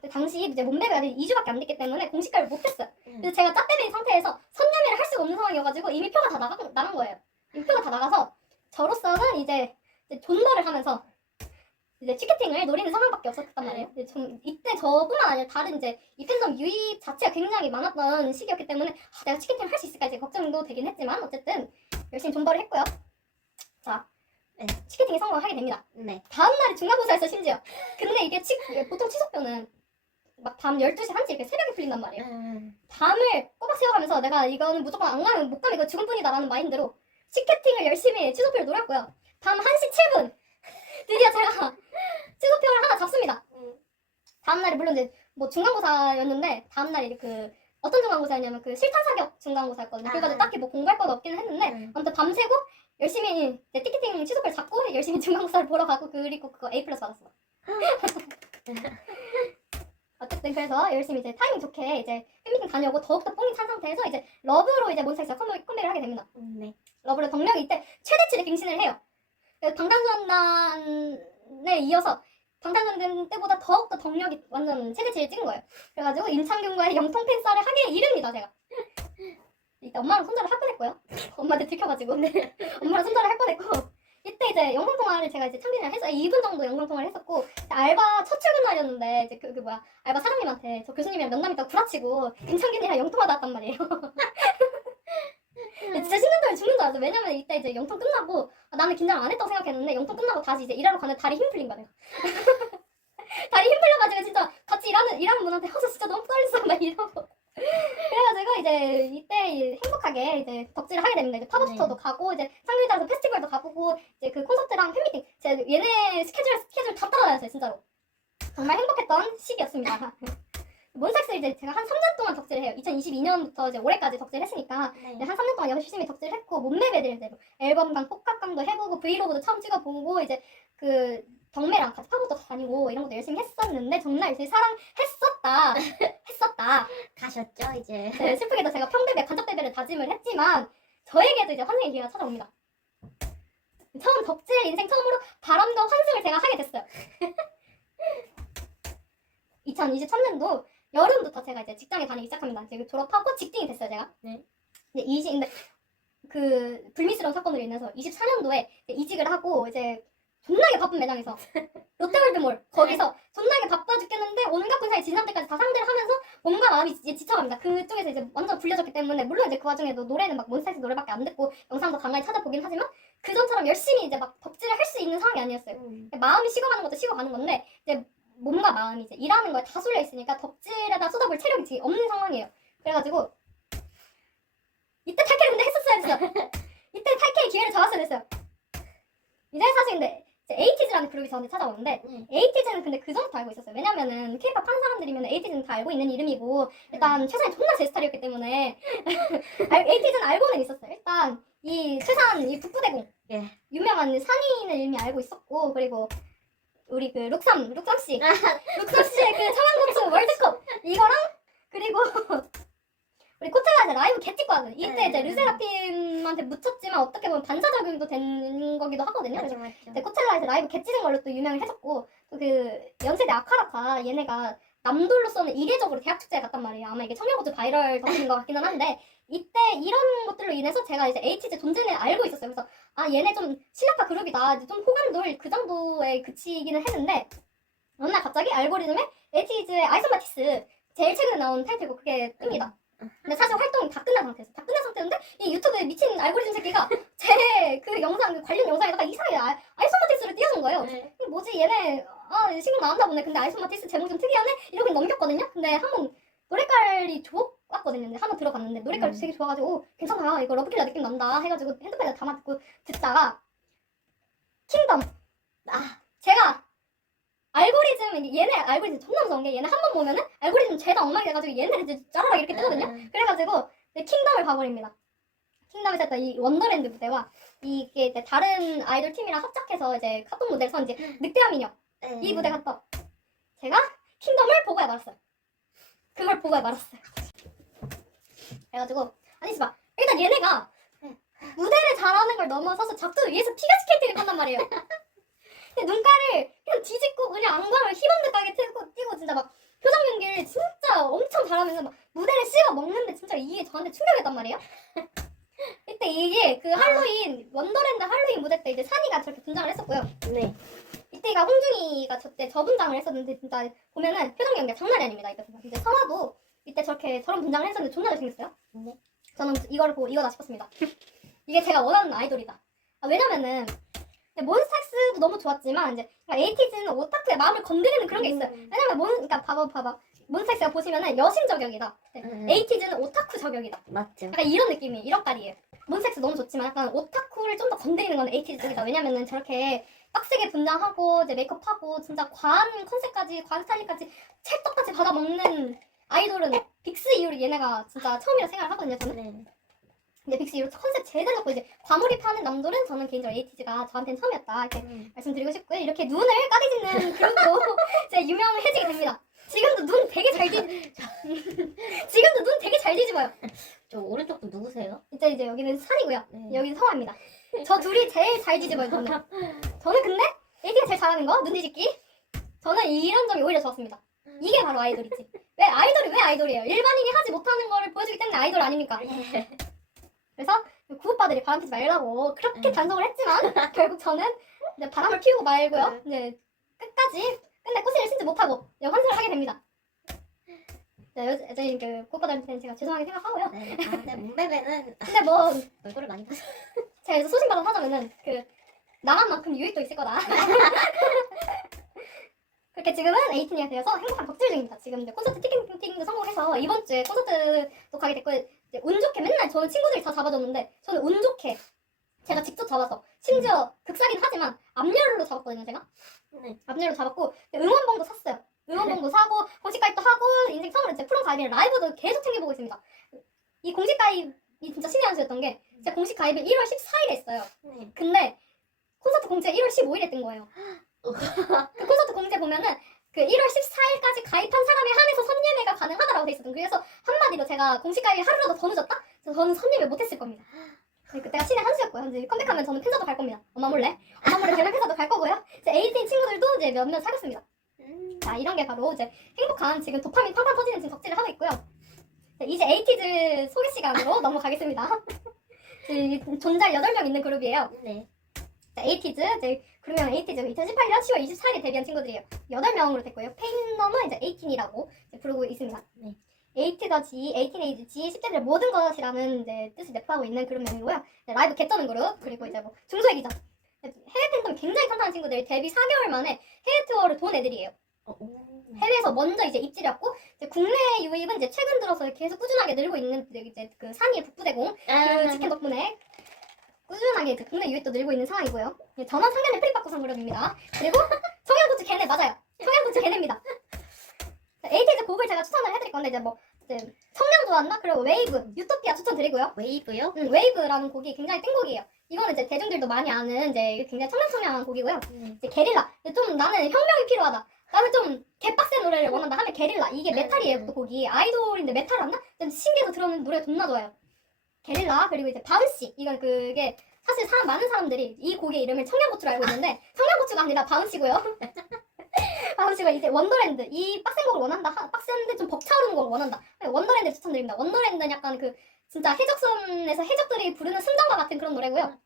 당시 이제 몸매배가 2주밖에 안 됐기 때문에 공식화를 못했어요. 그래서 제가 짭대배인 상태에서 선녀매를 할 수가 없는 상황이어가지고 이미 표가 다 나간 거예요. 이미 표가 다 나가서 저로서는 이제 존버를 하면서 이제 티켓팅을 노리는 상황밖에 없었단 말이에요. 이때 저뿐만 아니라 다른 이제 이 팬덤 유입 자체가 굉장히 많았던 시기였기 때문에 내가 티켓팅을 할 수 있을까 이제 걱정도 되긴 했지만 어쨌든 열심히 존버를 했고요. 자, 티켓팅에 성공하게 됩니다. 다음날에 중간고사였어 심지어. 근데 이게 보통 취소표는 막 밤 12시 1시 이렇게 새벽에 풀린단 말이에요. 밤을 꼬박 세워가면서 내가 이거는 무조건 안 가면 못 가면 이거 죽음뿐이다 라는 마인드로 티켓팅을 열심히 취소표를 노렸고요. 밤 1시 7분 드디어 제가 취소표를 하나 잡습니다. 다음날이 물론 이제 뭐 중간고사였는데 다음날이 어떤 중간고사였냐면 실탄 사격 중간고사였거든요. 그래가지고 딱히 뭐 공부할 건 없기는 했는데 아무튼 밤새고 열심히 티켓팅 취소표를 잡고 열심히 중간고사를 보러 가고 그리고 그거 A+ 받았어요. 어쨌든 그래서 열심히 이제 타이밍 좋게 이제 팬미팅 다녀오고 더욱더 뽕이 찬 상태에서 이제 러브로 이제 몬스타엑스가 컴백을 하게 됩니다. 러브로 덕명이 이때 최대치를 갱신을 해요. 방탄소년단에 이어서 방탄소년단 때보다 더욱더 덕력이 완전 최대치를 찍은 거예요. 그래가지고 임창균과의 영통 팬싸를 하기에 이릅니다 제가. 이때 엄마랑 손절을 할 뻔했고요. 엄마한테 들켜가지고 엄마랑 손절을 할 뻔했고 이때 이제 영상 통화를 제가 이제 창빈이랑 했어요. 2분 정도 영상 통화를 했었고 알바 첫 출근 날이었는데 이제 그 뭐야 알바 사장님한테 저 교수님이랑 면담 있다고 구라치고 김창빈이랑 영통화 나왔단 말이에요. 진짜 식는 줄 죽는 줄 알았어. 왜냐면 이때 이제 영통 끝나고 나는 긴장 안 했다고 생각했는데 영통 끝나고 다시 이제 일하러 가는데 다리 힘 풀린 거야 내가. 다리 힘 풀려가지고 진짜 같이 일하는 분한테 저 진짜 너무 떨렸어 막 이러고. 그래가지고 이제 이때 행복하게 이제 덕질을 하게 됩니다. 이제 팝업스토어도 가고 이제 상륙에 따라서 페스티벌도 가보고 이제 그 콘서트랑 팬미팅 제가 얘네 스케줄 다 따라다녔어요 진짜로. 정말 행복했던 시기였습니다. 몬스타엑스 이제 제가 한 3년 동안 덕질을 해요. 2022년부터 이제 올해까지 덕질했으니까 네. 한 3년 동안 열심히 덕질했고 몸매 배들대로 앨범당 폭각강도 해보고 브이로그도 처음 찍어보고 이제 그 덕매랑 같이 팝업도 다니고 이런 것도 열심히 했었는데 정말 열심히 했었다. 가셨죠 이제. 네, 슬프게도 제가 평대배, 간접대배를 다짐을 했지만 저에게도 이제 환생의 기회가 찾아옵니다. 처음 덕질 인생 처음으로 바람과 환승을 제가 하게 됐어요. 2023년도 여름부터 제가 이제 직장에 다니기 시작합니다. 이제 졸업하고 직딩이 됐어요, 제가. 네. 근데 그 불미스러운 사건으로 인해서 24년도에 이직을 하고 이제 존나게 바쁜 매장에서 롯데월드몰 거기서 존나게 바빠 죽겠는데 온갖 군사의 진상들까지 다 상대를 하면서 몸과 마음이 이제 지쳐갑니다. 그쪽에서 이제 완전 불려졌기 때문에 물론 이제 그 와중에도 노래는 막 몬스타엑스 노래밖에 안 듣고 영상도 간간히 찾아보긴 하지만 그 전처럼 열심히 이제 막 덕질을 할 수 있는 상황이 아니었어요. 마음이 식어가는 것도 식어가는 건데 이제 몸과 마음이 이제 일하는 거에 다 쏠려 있으니까 덕질에다 쏟아볼 체력이 지금 없는 상황이에요. 그래가지고 이때 탈퇴를 근데 했었어야 됐어요. 이때 탈퇴의 기회를 잡았어야 됐어요. 이제 사실 근데 에이티즈라는 그룹이 저한테 찾아오는데 에이티즈는 근데 그 전부터 알고 있었어요. 왜냐면은 케이팝 하는 사람들이면 에이티즈는 다 알고 있는 이름이고 일단 최산이 존나 제 스타일이었기 때문에 에이티즈는 알고는 있었어요. 일단 이 최산 이 북부대공 유명한 산인을 이미 알고 있었고 그리고 우리 그 룩삼 씨의 그 청양고추 월드컵 이거랑 그리고 우리 코첼라에서 라이브 개 찍고 하거든요. 이때 이제 르세라핌한테 묻혔지만 어떻게 보면 반사작용도 된 거기도 하거든요. 그래서 이제 코첼라에서 라이브 개 찍은 걸로 또 유명을 해졌고 또 그 연세대 아카라카 얘네가 남돌로서는 이례적으로 대학 축제에 갔단 말이에요. 아마 이게 청양고추 바이럴 덕분인 것 같기는 한데 이때 이런 것들로 인해서 제가 이제 에이티즈 존재는 알고 있었어요. 그래서 아 얘네 좀 실력파 그룹이다. 좀 호감 돌 그 정도에 그치기는 했는데 어느 날 갑자기 알고리즘에 에이티즈의 아이소마티스 제일 최근에 나온 타이틀곡 그게 뜹니다. 근데 사실 활동이 다 끝난 상태였어. 다 끝난 상태인데 이 유튜브에 미친 알고리즘 새끼가 제 그 영상 그 관련 영상에다가 이상하게 아이소마티스를 띄워준 거예요. 이게 뭐지 얘네 신곡 나왔나 보네. 근데 아이소마티스 제목 좀 특이하네 이러고 넘겼거든요. 근데 한번 노래깔이 좋았거든요. 근데 한번 들어봤는데 노래깔이 되게 좋아가지고 괜찮아 이거 러브킬러 느낌 난다 해가지고 핸드폰에 담아 듣고 듣다가 킹덤 제가 알고리즘 얘네 알고리즘 존나 무서운 게 얘네 한 번 보면은 알고리즘 죄다 엉망이 돼가지고 얘네들 이제 짜라락 이렇게 뜨거든요. 그래가지고 킹덤을 봐버립니다. 킹덤에서 했던 이 원더랜드 무대와 이게 이제 다른 아이돌 팀이랑 합작해서 이제 카톡 무대를 선 이제 늑대와 미녀 이 무대가 또 제가 킹덤을 보고야 말았어요. 그걸 보고야 말았어요. 그래가지고 아니지 마 일단 얘네가 무대를 잘하는 걸 넘어서서 작두 위에서 피가 스케이팅을 한단 말이에요. 근데 눈가를 그냥 뒤집고 그냥 안광을 희번듯하게 띄고 진짜 막 표정 연기를 진짜 엄청 잘하면서 막 무대를 씹어 먹는데 진짜 이게 저한테 충격이었단 말이에요. 이때 이게 그 할로윈 원더랜드 할로윈 무대 때 이제 산이가 저렇게 분장을 했었고요. 네. 이때가 홍중이가 저때 저분장을 했었는데 진짜 보면은 표정 연기가 장난이 아닙니다. 이때 보면 이제 설아도 이때 저런 분장을 했었는데 존나 잘생겼어요. 네. 저는 이거를 보고 이거다 싶었습니다. 이게 제가 원하는 아이돌이다. 왜냐면은 몬스타엑스도 너무 좋았지만 이제 에이티즈는 오타쿠의 마음을 건드리는 그런 게 있어요. 왜냐면 그러니까 봐봐. 몬스타엑스가 보시면은 여신 저격이다. 에이티즈는 오타쿠 저격이다. 맞죠. 약간 이런 느낌이 이런 깔이에요. 몬스타엑스 너무 좋지만 약간 오타쿠를 좀 더 건드리는 건 에이티즈 쪽이다. 왜냐면은 저렇게 빡세게 분장하고 이제 메이크업하고 진짜 과한 컨셉까지 과한 스타일링까지 찰떡같이 받아먹는 아이돌은 빅스 이후로 얘네가 진짜 처음이라 생각을 하거든요. 저는. 근데 빅스 이후로 컨셉 제대로 잡고 이제 과몰입하는 남돌은 저는 개인적으로 에이티즈가 저한테는 처음이었다 이렇게 말씀드리고 싶고요. 이렇게 눈을 까디짓는 그룹도 이제 유명해지게 됩니다. 지금도 눈 되게 잘 뒤집어요. 저 오른쪽도 누구세요? 이제 여기는 산이고요. 여기는 성화입니다. 저 둘이 제일 잘 뒤집어요. 저는 근데 에이티가 제일 잘하는 거 눈 뒤집기. 저는 이런 점이 오히려 좋았습니다. 이게 바로 아이돌이지. 왜 아이돌이 왜 아이돌이에요? 일반인이 하지 못하는 거를 보여주기 때문에 아이돌 아닙니까? 그래서 구 오빠들이 바람 피지 말라고 그렇게 단속을 했지만 결국 저는 이제 바람을 피우고 말고요. 이제 끝까지 끝내 꽃을 신지 못하고 이제 환승을 하게 됩니다. 여전히 구 오빠들한테는 제가 죄송하게 생각하고요. 네. 근데 문베베는 근데 뭐 얼굴을 많이 봐서. 제가 이제 소신발언 하자면은 나만큼 유익도 있을 거다. 그렇게 지금은 18이 되어서 행복한 덕질 중입니다. 지금 이제 콘서트 티켓팅도 성공해서 이번 주에 콘서트도 가게 됐고 이제 운 좋게 맨날 저는 친구들이 다 잡아줬는데 저는 운 좋게 제가 직접 잡아서 심지어 극사긴 하지만 앞열로 잡았거든요. 제가 네. 앞열로 잡았고 응원봉도 샀어요. 응원봉도 사고 공식 가입도 하고 인생 처음으로 이제 프로 가입이랑 라이브도 계속 챙겨보고 있습니다. 이 공식 가입이 진짜 신의 한 수였던 게 제가 공식 가입을 1월 14일에 했어요. 네. 근데 콘서트 공지가 1월 15일에 뜬 거예요. 그 콘서트 공지에 보면은 그 1월 14일까지 가입한 사람에 한해서 선예매가 가능하다라고 돼 있었던. 그래서 한마디로 제가 공식 가입이 하루라도 더 늦었다? 그래서 저는 선예매 못했을 겁니다. 그때가 신의 한 수였고요. 이제 컴백하면 저는 팬사도 갈 겁니다. 엄마 몰래 대면 팬사도 갈 거고요. 이제 에이틴 친구들도 이제 몇몇 사귀었습니다. 자, 이런 게 바로 이제 행복한 지금 도파민 팡팡 터지는 지금 덕질을 하고 있고요. 이제 에이티즈 소개 시간으로 넘어가겠습니다. 존잘 8명 있는 그룹이에요. 네. 에이티즈, 이제 그러면 에이티즈 2018년 10월 24일에 데뷔한 친구들이에요. 8명으로 됐고요. 페인넘은 이제 에이틴이라고 부르고 있습니다. 네. 에이티더 G, 에이틴에이즈 G, 10대들의 모든 것이라는 이제 뜻을 내포하고 있는 그룹명이고요. 라이브 개쩌는 그룹, 그리고 이제 뭐 중소의 기자. 해외 팬덤이 굉장히 탄탄한 친구들, 데뷔 4개월 만에 해외 투어를 돈 애들이에요. 해외에서 먼저 이제 입지렸고 이제 국내 유입은 이제 최근 들어서 계속 꾸준하게 늘고 있는 이제 그 산이의 북부대공 그 직캠 덕분에 꾸준하게 이제 국내 유입도 늘고 있는 상황이고요. 전원 상견례 프리바꾸선 그룹입니다. 그리고 청양고추 걔네 맞아요. 청양고추 걔네입니다. 에이티즈 곡을 제가 추천을 해드릴 건데 이제 뭐 이제 청량 좋았나? 그리고 웨이브, 유토피아 추천드리고요. 웨이브요? 웨이브라는 곡이 굉장히 땡곡이에요. 이거는 이제 대중들도 많이 아는 이제 굉장히 청량청량한 곡이고요. 이제 게릴라. 좀 나는 혁명이 필요하다. 나는 좀 개빡센 노래를 원한다 하면 게릴라. 이게 메탈이에요. 또 곡이 아이돌인데 메탈 맞나? 신기해서 들으면 노래가 존나 좋아요. 게릴라. 그리고 이제 바운씨. 이건 그게 사실 많은 사람들이 이 곡의 이름을 청양고추로 알고 있는데 청양고추가 아니라 바운씨고요. 바운씨가 이제 원더랜드. 이 빡센 곡을 원한다. 빡센데 좀 벅차오르는 곡을 원한다. 원더랜드 추천드립니다. 원더랜드는 약간 진짜 해적선에서 해적들이 부르는 순정과 같은 그런 노래고요.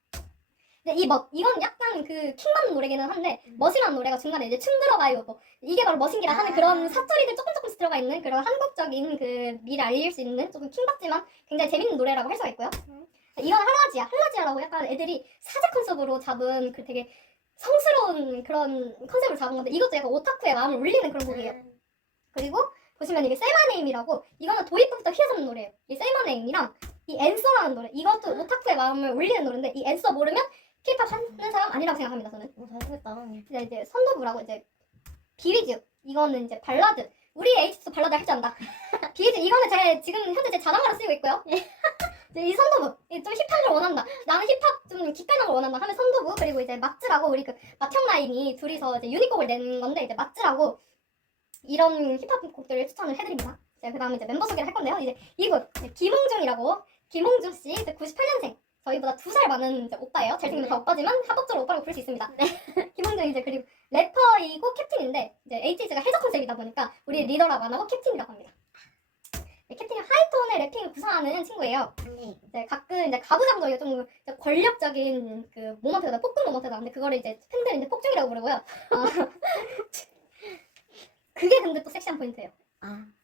근데 이건 약간 킹받는 노래기는 한데 멋이라는 노래가 중간에 이제 춤 들어가요. 뭐 이게 바로 멋인기라 하는 그런 사투리들 조금씩 들어가 있는 그런 한국적인 미를 알릴 수 있는 조금 킹받지만 굉장히 재밌는 노래라고 할 수가 있고요. 이건 할라지아라고 약간 애들이 사제 컨셉으로 잡은 되게 성스러운 그런 컨셉을 잡은 건데 이것도 약간 오타쿠의 마음을 울리는 그런 곡이에요. 그리고 보시면 이게 세마네임이라고 이거는 도입부부터 휘어잡는 노래예요. 이 세마네임이랑 이 앤서라는 노래 이것도 오타쿠의 마음을 울리는 노래인데 이 앤서 모르면 K-pop 하는 사람 아니라고 생각합니다. 저는. 잘생겼다. 이제 선도부라고 이제 비리즈 이거는 이제 발라드 우리 에이티도 발라드 할 줄 안다. 비리즈 이거는 지금 현재 제 자장가로 쓰이고 있고요. 이 선도부 좀 힙한 걸 원한다. 나는 힙합 좀 기깔난 걸 원한다 하면 선도부 그리고 이제 막즈라고 우리 마평 라인이 둘이서 이제 유닛곡을 낸 건데 이제 막즈라고 이런 힙합 곡들을 추천을 해드립니다. 그 다음에 이제 멤버 소개를 할 건데요. 이제 이분 김홍준이라고 김홍준 씨 98년생 저희보다 2살 많은 이제 오빠예요. 잘생긴 다 오빠지만 합법적으로 오빠라고 부를 수 있습니다. 김홍준 이제 그리고 래퍼이고 캡틴인데 이제 에이티즈가 해적 컨셉이다 보니까 우리 리더라고 안 하고 캡틴이라고 합니다. 캡틴이 하이톤의 래핑을 구사하는 친구예요. 이제 가끔 이제 가부장적이고 좀 권력적인 모먼트가 폭풍 모먼트가 나오는데 그거를 이제 팬들이 이제 폭중이라고 부르고요. 그게 근데 또 섹시한 포인트예요.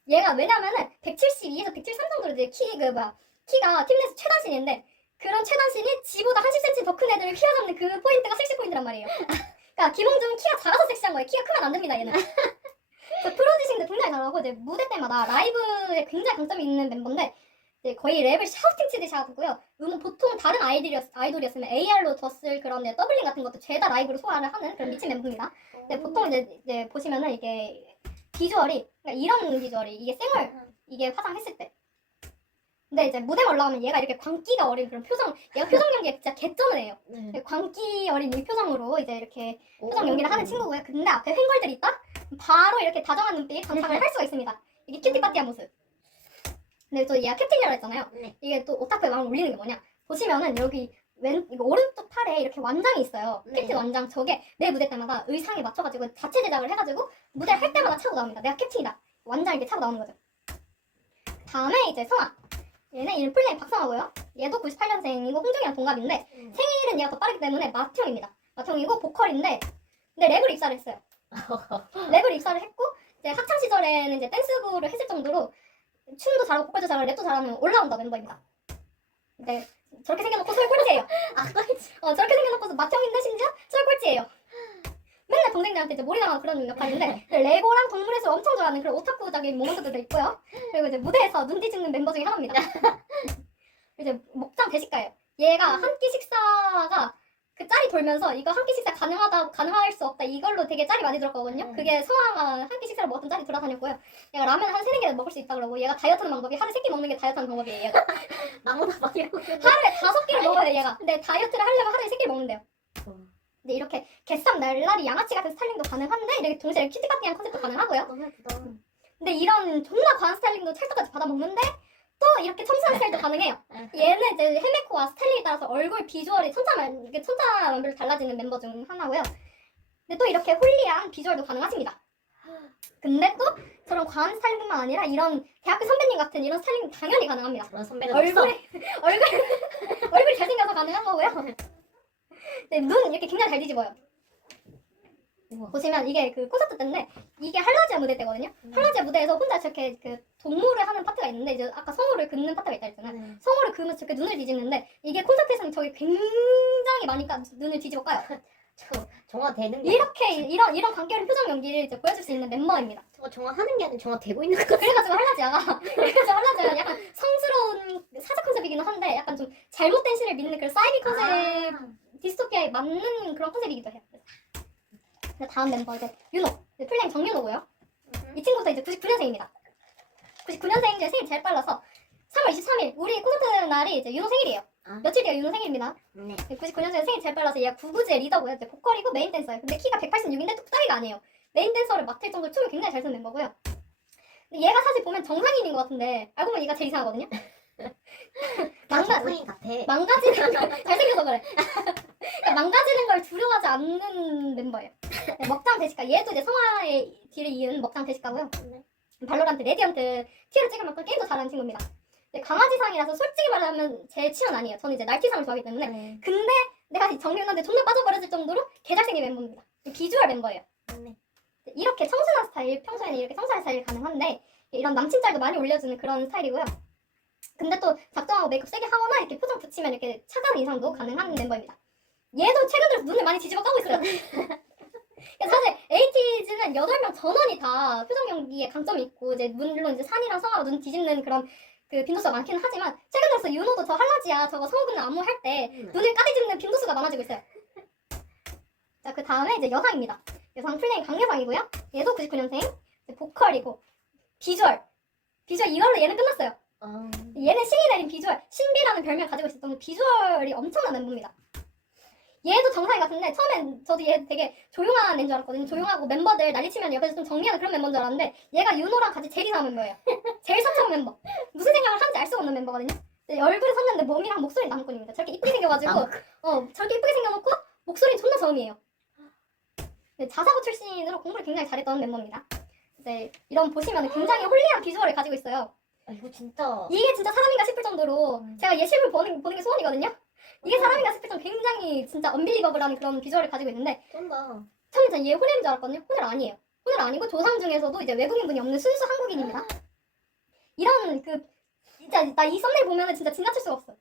얘가 왜냐면은 172에서 173 정도로 이제 키가 팀 내에서 최단신인데 그런 최단신이 지보다 한 10cm 더 큰 애들을 휘어잡는 그 포인트가 섹시 포인트란 말이에요. 그러니까 김홍준은 키가 작아서 섹시한 거예요. 키가 크면 안 됩니다, 얘는. 프로듀싱도 굉장히 잘하고 이제 무대 때마다 라이브에 굉장히 강점이 있는 멤버인데 이제 거의 랩을 샤우팅 치듯이 하고요. 보통 다른 아이돌이었으면 AR로 뒀을 그런 더블링 같은 것도 죄다 라이브로 소화를 하는 그런 미친 멤버입니다. 근데 보통 이제 보시면은 이게 비주얼이 그러니까 이런 비주얼이 이게 생얼 이게 화장했을 때. 근데 이제 무대 올라오면 얘가 이렇게 광기가 어린 그런 얘가 표정 연기에 진짜 개쩌는 애예요. 광기 어린 이 표정으로 이제 이렇게 표정 연기를 하는 친구고요. 근데 앞에 횡걸들이 있다? 바로 이렇게 다정한 눈빛 장착을 할 수가 있습니다. 이게 큐티파티한 모습. 근데 또 얘가 캡틴이라고 했잖아요. 이게 또 오타쿠의 마음을 울리는 게 뭐냐? 보시면은 여기 이거 오른쪽 팔에 이렇게 완장이 있어요. 캡틴 완장. 저게 내 무대 때마다 의상에 맞춰가지고 자체 제작을 해가지고 무대를 할 때마다 차고 나옵니다. 내가 캡틴이다. 완장 이렇게 차고 나오는 거죠. 다음에 이제 성아. 얘는 이름 풀네임 박성하고요. 얘도 98년생이고 홍중이랑 동갑인데 생일은 얘가 더 빠르기 때문에 맏형입니다. 맏형이고 보컬인데 근데 랩을 입사를 했어요. 랩을 입사를 했고 이제 학창 시절에는 이제 댄스부를 했을 정도로 춤도 잘하고 보컬도 잘하고 랩도 잘하는 올라운더 멤버입니다. 근데 저렇게 생겨놓고 솔 꼴찌예요. 저렇게 생겨놓고서 맏형인데 심지어 솔 꼴찌예요. 맨날 동생들한테 이제 몰이당하고 그런 역할인데 레고랑 동물의 숲 엄청 좋아하는 그런 오타쿠적인 모먼트들도 있고요. 그리고 이제 무대에서 눈 뒤집는 멤버 중에 하나입니다. 이제 먹장 대식가예요. 얘가 한 끼 식사가 그 짤이 돌면서 이거 한 끼 식사 가능할 수 없다 이걸로 되게 짤이 많이 들었거든요. 그게 서아가 한 끼 식사를 먹었던 짤이 돌아다녔고요. 얘가 라면 한 3-4개 먹을 수 있다 그러고 얘가 다이어트하는 방법이 하루에 3끼 먹는 게 다이어트하는 방법이에요. 얘가 나보다 많이 먹는 하루에 5끼를 먹어요 얘가. 근데 다이어트를 하려면 하루에 3끼를 먹는데요. 근데 이렇게 개쌈 날라리 양아치 같은 스타일링도 가능한데 이렇게 동시에 큐티파티한 컨셉도 가능하고요. 너무 예쁘다. 근데 이런 존나 과한 스타일링도 찰떡같이 받아먹는데 또 이렇게 청순한 스타일도 가능해요. 얘는 이제 헤메코와 스타일링에 따라서 얼굴 비주얼이 천차만별로 달라지는 멤버 중 하나고요. 근데 또 이렇게 홀리한 비주얼도 가능하십니다. 근데 또 저런 과한 스타일링뿐만 아니라 이런 대학교 선배님 같은 이런 스타일링 당연히 가능합니다. 그런 선배는 얼굴이 잘생겨서 가능한 거고요. 네, 눈 이렇게 굉장히 잘 뒤집어요. 우와. 보시면 이게 그 콘서트 때인데 이게 할라지아 무대 때거든요. 할라지아 무대에서 혼자 저렇게 그 동무를 하는 파트가 있는데 이제 아까 성우를 긋는 파트가 있다 했잖아요. 성우를 그으면서 저렇게 눈을 뒤집는데 이게 콘서트에서는 저게 굉장히 많이 눈을 뒤집어 까요. 정화 되는 게 이렇게 이런 관계를 표정 연기를 이제 보여줄 수 있는 멤버입니다. 저거 정화 하는 게 아니라 정화 되고 있는 거 같아. 그래가지고 할라지아가 약간 성스러운 사자 컨셉이기는 한데 약간 좀 잘못된 신을 믿는 그런 사이비 컨셉 디스토피아에 맞는 그런 컨셉이기도 해요. 다음 멤버 이제 윤호, 풀네임 정윤호고요. 이 친구도 이제 99년생입니다. 99년생 이제 생일 제일 빨라서 3월 23일 우리 콘서트 날이 이제 윤호 생일이에요. 며칠 뒤에 윤호 생일입니다. 네. 99년생 생일 제일 빨라서 얘가 구구즈의 리더고요. 이제 보컬이고 메인 댄서예요. 근데 키가 186인데 뚝딱이가 아니에요. 메인 댄서를 맡을 정도로 춤을 굉장히 잘 추는 멤버고요. 근데 얘가 사실 보면 정상인인 것 같은데 알고 보면 얘가 제일 이상하거든요. 정상인 같아. 망가지는 잘생겨서 그래. 망가지는 걸 두려워하지 않는 멤버예요. 네, 먹장 대식가 얘도 이제 성화의 뒤를 이은 먹장 대식가고요. 발로란트, 레디언트 티어를 찍을 만큼 게임도 잘하는 친구입니다. 강아지상이라서 솔직히 말하면 제 취향은 아니에요. 저는 이제 날티상을 좋아하기 때문에. 근데 내가 정윤호한테 존나 빠져버렸을 정도로 개잘생긴 멤버입니다. 비주얼 멤버예요. 이렇게 청순한 스타일, 평소에는 이렇게 청순한 스타일 가능한데 이런 남친짤도 많이 올려주는 그런 스타일이고요. 근데 또 작정하고 메이크업 세게 하거나 이렇게 표정 붙이면 이렇게 차가운 인상도 가능한 멤버입니다. 얘도 최근 들어서 눈을 많이 뒤집어 까고 있어요. 사실 에이티즈는 8명 전원이 다 표정 연기에 강점이 있고 이제 물론 이제 산이랑 성화가 눈 뒤집는 그런 그 빈도수가 많기는 하지만 최근 들어서 윤호도 저 할라지아 저거 성우군을 안무할 때 눈을 까디집는 빈도수가 많아지고 있어요. 자, 그 다음에 이제 여상입니다. 여상 풀네임 강여상이고요. 얘도 99년생. 보컬이고 비주얼 이걸로 얘는 끝났어요. 얘는 신이 내린 비주얼, 신비라는 별명을 가지고 있을 정도로 비주얼이 엄청난 멤버입니다. 얘도 정상이 같은데 처음엔 저도 얘 되게 조용한 애인 줄 알았거든요. 조용하고 멤버들 난리치면 옆에서 좀 정리하는 그런 멤버인 줄 알았는데 얘가 윤호랑 같이 제일 이상한 멤버예요. 제일 사차운 멤버. 무슨 생각을 하는지 알 수가 없는 멤버거든요. 얼굴은 섰는데 몸이랑 목소리는 나무꾼입니다. 저렇게 이쁘게 생겨가지고 저렇게 이쁘게 생겨놓고 목소리는 존나 저음이에요. 자사고 출신으로 공부를 굉장히 잘했던 멤버입니다. 이제 이런 보시면 굉장히 홀리한 비주얼을 가지고 있어요. 이거 진짜 이게 진짜 사람인가 싶을 정도로 제가 얘 실물 보는 게 소원이거든요. 이게 사람인가 싶을 정도로 굉장히 진짜 언빌리버블한 그런 비주얼을 가지고 있는데 쩐다. 처음에 저는 얘 호넬인 줄 알았거든요. 호넬 아니에요. 호넬 아니고 조상 중에서도 이제 외국인분이 없는 순수 한국인입니다. 이런 진짜 나 이 썸네일 보면은 진짜 지나칠 수가 없어.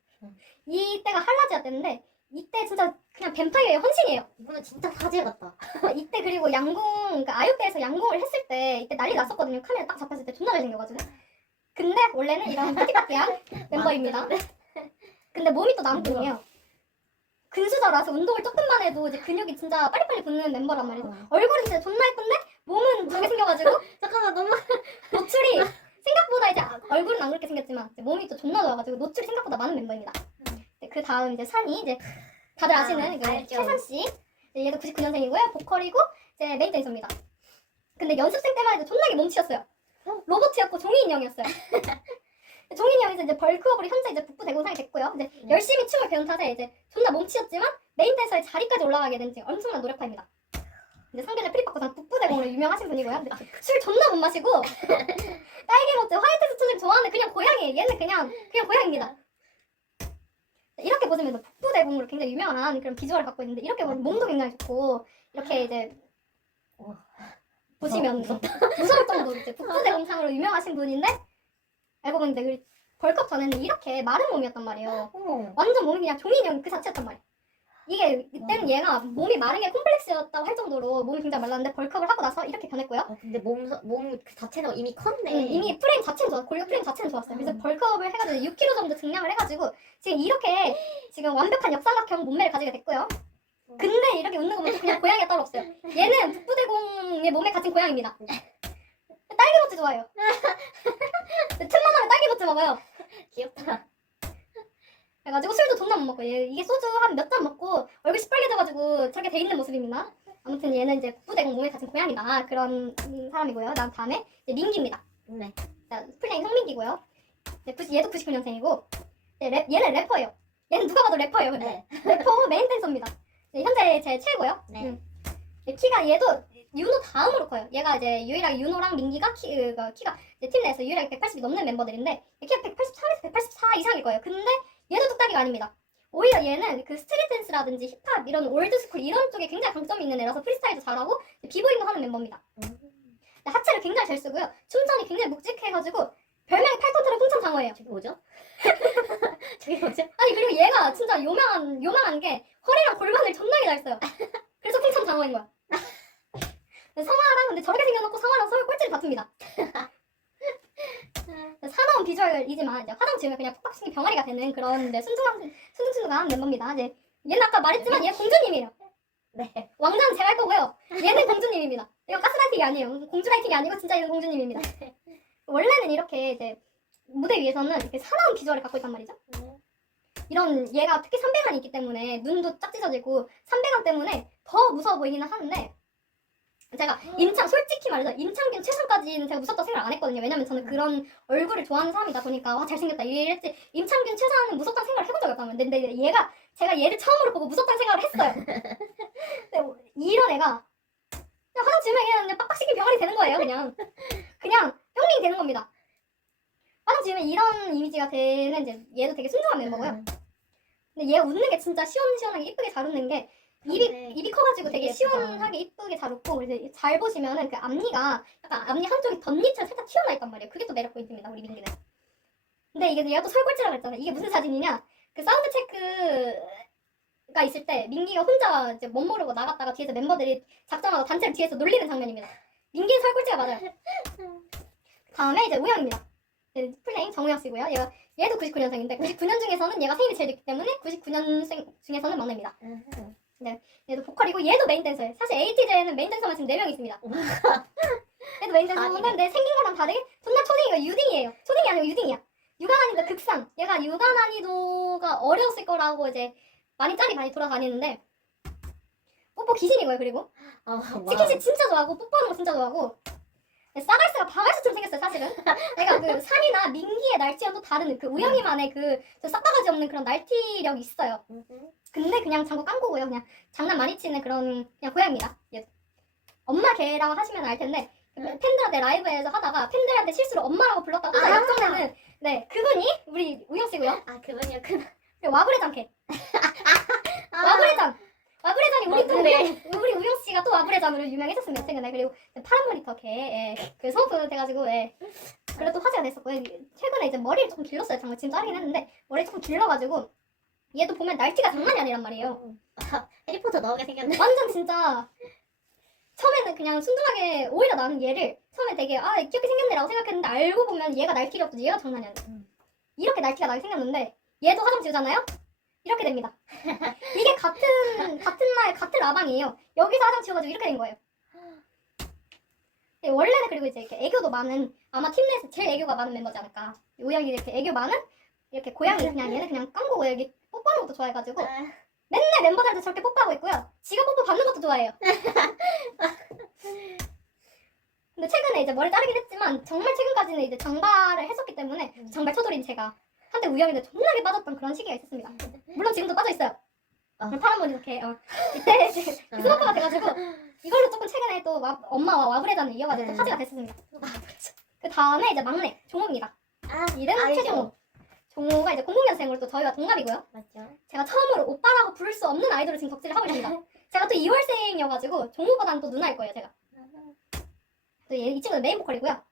이때가 할라지아 때인데 이때 진짜 그냥 뱀파이어의 헌신이에요. 이거는 진짜 화제 같다. 이때 그리고 그러니까 아육대에서 양궁을 했을 때 이때 난리 났었거든요. 카메라 딱 잡혔을 때 존나 잘생겨가지고. 근데 원래는 이런 파티파티한 멤버입니다. 근데 몸이 또 나무꾼이에요. 근수저라서 운동을 조금만 해도 이제 근육이 진짜 빨리빨리 붙는 멤버란 말이에요. 얼굴은 진짜 존나 예쁜데 몸은 저게 생겨가지고 잠깐만 너무 노출이 생각보다 이제 얼굴은 안 그렇게 생겼지만 이제 몸이 또 존나 좋아가지고 노출이 생각보다 많은 멤버입니다. 그 다음 이제 산이 이제 다들 아시는 최산 씨. 얘도 99년생이고요. 보컬이고 이제 메인 댄서입니다. 근데 연습생 때만 해도 존나게 몸치였어요. 로봇이었고 종이 인형이었어요. 종이 인형에서 이제 벌크업으로 현재 이제 북부 대공상이 됐고요. 이제 열심히 춤을 배운 탓에 이제 존나 몸치였지만 메인 댄서의 자리까지 올라가게 된 지금 엄청난 노력파입니다. 이제 상대는 프리파커상 북부 대공으로 유명하신 분이고요. 근데 술 존나 못 마시고 딸기 모찌 화이트 스초를 좋아하는 그냥 고양이에요. 고양이에요. 얘는 그냥 고양이입니다. 이렇게 보시면 북부대공으로 굉장히 유명한 그런 비주얼을 갖고 있는데 이렇게 보면 몸도 굉장히 좋고 이렇게 이제 보시면 무서울 정도로 이제 북부대공상으로 유명하신 분인데 알고 보니까 우리 벌컥 전에는 이렇게 마른 몸이었단 말이에요. 완전 몸이 그냥 종이인형 그 자체였단 말이에요. 이게 그때는 얘가 몸이 마른 게 콤플렉스였다고 할 정도로 몸이 굉장히 말랐는데 벌컥을 하고 나서 이렇게 변했고요. 근데 몸 그 자체는 이미 컸네. 이미 프레임 자체는 좋았어. 골격 프레임 자체는 좋았어요. 그래서 벌크업을 해가지고 6kg 정도 증량을 해가지고 지금 이렇게 지금 완벽한 역삼각형 몸매를 가지게 됐고요. 근데 이렇게 웃는 거 보면 그냥 고양이가 따로 없어요. 얘는 북부대공의 몸에 갇힌 고양이입니다. 딸기모찌 좋아해요. 틈만 하면 딸기모찌 먹어요. 귀엽다. 그래가지고 술도 존나 못 먹고 이게 소주 한 몇 잔 먹고 얼굴 시뻘개져가지고 저렇게 돼 있는 모습입니다. 아무튼 얘는 이제 북부대공 몸에 갇힌 고양이다 그런 사람이고요. 다음에 이제 민기입니다. 네. 자, 플레잉 성민기고요. 얘도 99년생이고 얘는 래퍼예요. 얘는 누가 봐도 래퍼예요. 근데 래퍼 메인 댄서입니다. 현재 제 최고요. 네. 키가 얘도 윤호 다음으로 커요. 얘가 이제 유일하게 윤호랑 민기가 키가 이제 팀 내에서 유일하게 180이 넘는 멤버들인데 키가 183에서 184 이상일 거예요. 근데 얘도 뚝딱이가 아닙니다. 오히려 얘는 그 스트릿 댄스라든지 힙합 이런 올드스쿨 이런 쪽에 굉장히 강점이 있는 애라서 프리스타일도 잘하고 비보잉도 하는 멤버입니다. 하체를 굉장히 잘 쓰고요. 춤선이 굉장히 묵직해가지고 별명이 팔톤트랑 풍천장어예요. 저게 뭐죠? 저게 뭐죠? 아니 그리고 얘가 진짜 요망한 게 허리랑 골반을 존나게 잘 써요. 그래서 풍천장어인 거야. 성화랑 근데 저렇게 생겨놓고 성화랑 서로 꼴찌를 다툽니다. 사나운 비주얼이지만 이제 화장 지으면 그냥 푹팍 병아리가 되는 그런 순둥순둥한 멤버입니다. 이제 얘는 아까 말했지만 얘 공주님이에요. 네. 왕자는 제가 할 거고요. 얘는 공주님입니다. 이건 가스라이팅이 아니에요. 공주라이팅이 아니고 진짜 얘는 공주님입니다. 원래는 이렇게 이제 무대 위에서는 이렇게 사나운 비주얼을 갖고 있단 말이죠. 이런 얘가 특히 삼배간이 있기 때문에 눈도 짝 찢어지고 삼배간 때문에 더 무서워 보이기는 하는데 제가 솔직히 말해서 임창균 최상까지는 제가 무섭다고 생각 안 했거든요. 왜냐면 저는 그런 얼굴을 좋아하는 사람이다 보니까 와 잘생겼다 이랬지 임창균 최상은 무섭다는 생각을 해본 적이 없다면 근데 제가 얘를 처음으로 보고 무섭다는 생각을 했어요. 근데 이런 애가 그냥 화장 지우면 그냥 빡빡시킨 병아리 되는 거예요. 그냥 뿅링이 되는 겁니다. 화장 지우면 이런 이미지가 되는 이제 얘도 되게 순수한 멤버고요. 근데 얘가 웃는 게 진짜 시원시원하게 이쁘게 잘 웃는 게 입이 커가지고 되게 시원하게 이쁘게 잘 웃고 그래서 잘 보시면은 그 앞니가 약간 앞니 한쪽이 덧니처럼 살짝 튀어나와 있단 말이에요. 그게 또 매력 포인트입니다. 우리 민기는. 근데 이게 얘가 또 설골지라고 했잖아요. 이게 무슨 사진이냐? 그 사운드 체크가 있을 때 민기가 혼자 이제 멋 모르고 나갔다가 뒤에서 멤버들이 작정하고 단체를 뒤에서 놀리는 장면입니다. 민기는 설골지가 맞아요. 다음에 이제 우영입니다. 플레잉 정우영 씨고요. 얘도 99년생인데 99년 중에서는 얘가 생일이 제일 늦기 때문에 99년생 중에서는 막내입니다. 네, 얘도 보컬이고 얘도 메인 댄서예요. 사실 ATJ에는 메인 댄서만 지금 4명 있습니다. 얘도 메인 댄서인데 생긴 거랑 다르게 존나 초딩이고 유딩이에요. 초딩이 아니고 유딩이야. 육아 난이도 극상. 얘가 육아 난이도가 어려웠을 거라고 이제 많이 돌아다니는데 뽀뽀 기신이고요. 그리고 스킨십 진짜 좋아하고 뽀뽀하는 거 진짜 좋아하고 싸갈스가 바갈스처럼 생겼어요. 사실은 내가 그 산이나 민기의 날티와는 또 다른 그 우영이만의 그 싹바가지 없는 그런 날티력이 있어요. 근데 그냥 장구 깡고고요. 그냥 장난 많이 치는 그런 그냥 고양이입니다. 엄마 개라고 하시면 알 텐데 팬들한테 라이브에서 하다가 팬들한테 실수로 엄마라고 불렀다고 혼자 역정내는 네 그분이 우리 우영 씨고요. 아 그분이었구나. 와브레장 개. 와브레장이 우리 우영 씨가 또 와브레장으로 유명해졌습니다. 최근에 그리고 파란 모니터 개 그 성분 돼가지고 그래도 화제가 됐었고요. 최근에 이제 머리를 조금 길렀어요. 정말 지금 자르긴 했는데 머리 조금 길러가지고. 얘도 보면 날티가 장난이 아니란 말이에요. 해리포터 나오게 생겼네. 완전 진짜 처음에는 그냥 순둥하게 오히려 나는 얘를 처음에 되게 귀엽게 생겼네라고 생각했는데 알고 보면 얘가 날티력도 얘가 장난이 아니야. 이렇게 날티가 나게 생겼는데 얘도 화장 지우잖아요? 이렇게 됩니다. 이게 같은 라방이에요. 여기서 화장 지워가지고 이렇게 된 거예요. 원래는 그리고 이제 이렇게 애교도 많은 아마 팀 내에서 제일 애교가 많은 멤버지 않을까. 우영이 이렇게 애교 많은 이렇게 고양이 그냥 얘는 그냥 깡고고 여기 뽀뽀하는 것도 좋아해가지고 맨날 멤버들한테 저렇게 뽀뽀하고 있고요. 지가 뽀뽀 받는 것도 좋아해요. 근데 최근에 이제 머리 자르긴 했지만 정말 최근까지는 이제 장발을 했었기 때문에 장발 쳐돌인 제가 한때 우영이한테 존나게 빠졌던 그런 시기가 있었습니다. 물론 지금도 빠져있어요. 파란 머리 이렇게 이때 스머프가 돼가지고 이걸로 조금 최근에 또 엄마와 와브레단을 이어가지고 또 화제가 됐었습니다. 그 다음에 이제 막내 종호입니다. 이름 알죠. 최종호. 종호가 이제 00년생으로 또 저희와 동갑이고요. 맞죠? 제가 처음으로 오빠라고 부를 수 없는 아이돌을 지금 덕질을 하고 있습니다. 제가 또 2월생이어가지고 종호보다는 또 누나일 거예요, 제가. 또 이 친구는 메인 보컬이고요.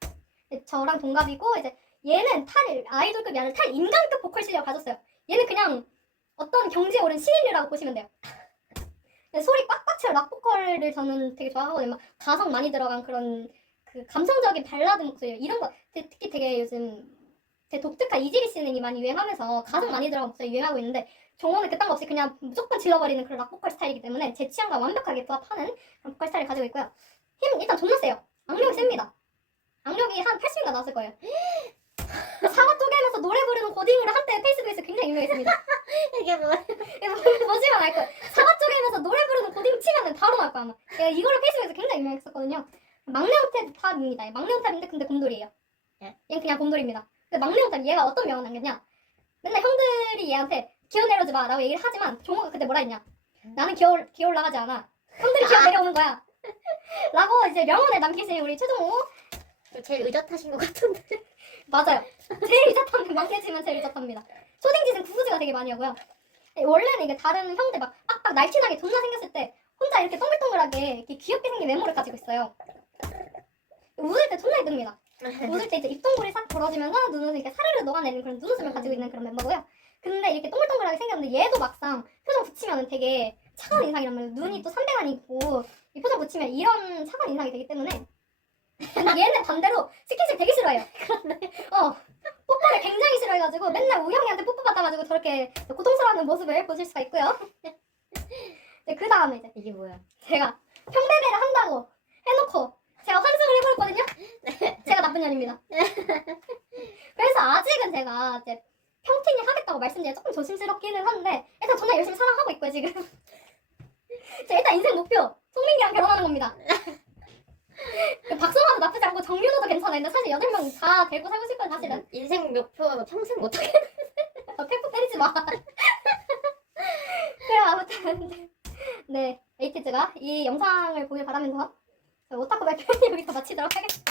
저랑 동갑이고 이제 얘는 아이돌급이 아니라 탈 인간급 보컬 실력을 가졌어요. 얘는 그냥 어떤 경지에 오른 신인류라고 보시면 돼요. 소리 꽉꽉 채운 락 보컬을 저는 되게 좋아하거든요. 막 가성 많이 들어간 그런 그 감성적인 발라드 목소리 이런 거 특히 되게 요즘 되게 독특한 이지리 씨는 많이 유행하면서 가성 많이 들어간 목소리 유행하고 있는데 종호는 그딴 거 없이 그냥 무조건 질러버리는 그런 락 보컬 스타일이기 때문에 제 취향과 완벽하게 부합하는 그런 보컬 스타일을 가지고 있고요. 힘 일단 존나 세요. 악력이 셉니다. 악력이 한 80인가 나왔을 거예요. 사과 쪼개면서 노래 부르는 고딩으로 한때 페이스북에서 굉장히 유명했습니다. 이게 뭐야? 보시면 알 거예요. 사과 쪼개면서 노래 부르는 고딩 치면은 바로 나올 거야 아마. 이걸로 페이스북에서 굉장히 유명했었거든요. 막내홍태 탑입니다. 막내홍탑인데 근데 곰돌이에요. 얘는 그냥 곰돌이입니다. 근데 막내홍탑 얘가 어떤 명언 남겼냐? 맨날 형들이 얘한테 기어 내려오지 마 라고 얘기를 하지만 종호가 그때 뭐라 했냐? 나는 기어 올라가지 않아. 형들이 기어 내려오는 거야. 라고 이제 명언을 남기신 우리 최종호. 제일 의젓하신 것 같은데. 맞아요. 제일 의젓한 막내지만 제일 의젓합니다. 초딩짓은 구구즈가 되게 많이 하고요. 원래는 이게 다른 형들 막 빡빡 날씬하게 존나 생겼을 때 혼자 이렇게 동글동글하게 이렇게 귀엽게 생긴 외모를 가지고 있어요. 웃을 때 존나 이쁩니다. 웃을 때 이제 입동굴이 싹 벌어지면서 눈을 이렇게 사르르 녹아내는 그런 눈웃음을 가지고 있는 그런 멤버고요. 근데 이렇게 동글동글하게 생겼는데 얘도 막상 표정 붙이면 되게 차가운 인상이란 말이에요. 눈이 또 삼배간이 있고 이 표정 붙이면 이런 차가운 인상이 되기 때문에 근데 얘는 반대로 스킨십 되게 싫어해요. 뽀뽀를 굉장히 싫어해가지고 맨날 우영이한테 뽀뽀 받아가지고 저렇게 고통스러워하는 모습을 보실 수가 있고요. 그 다음에 이제 이게 뭐야? 제가 평배배를 한다고 해놓고 제가 환승을 해버렸거든요. 제가 나쁜 년입니다. 그래서 아직은 제가 이제 평팅이 하겠다고 말씀드리기 조금 조심스럽기는 한데 일단 존나 열심히 사랑하고 있고요 지금. 제 일단 인생 목표 송민기랑 결혼하는 겁니다. 박성화도 나쁘지 않고 정윤호도 괜찮아요. 근데 사실 8명 다 데리고 살고 싶어요 사실은. 인생 목표 평생 못하게. 팩폭 때리지 마. 그래 아무튼 네 에이티즈가 이 영상을 보길 바라면서 오타쿠 발표는 여기서 마치도록 하겠습니다.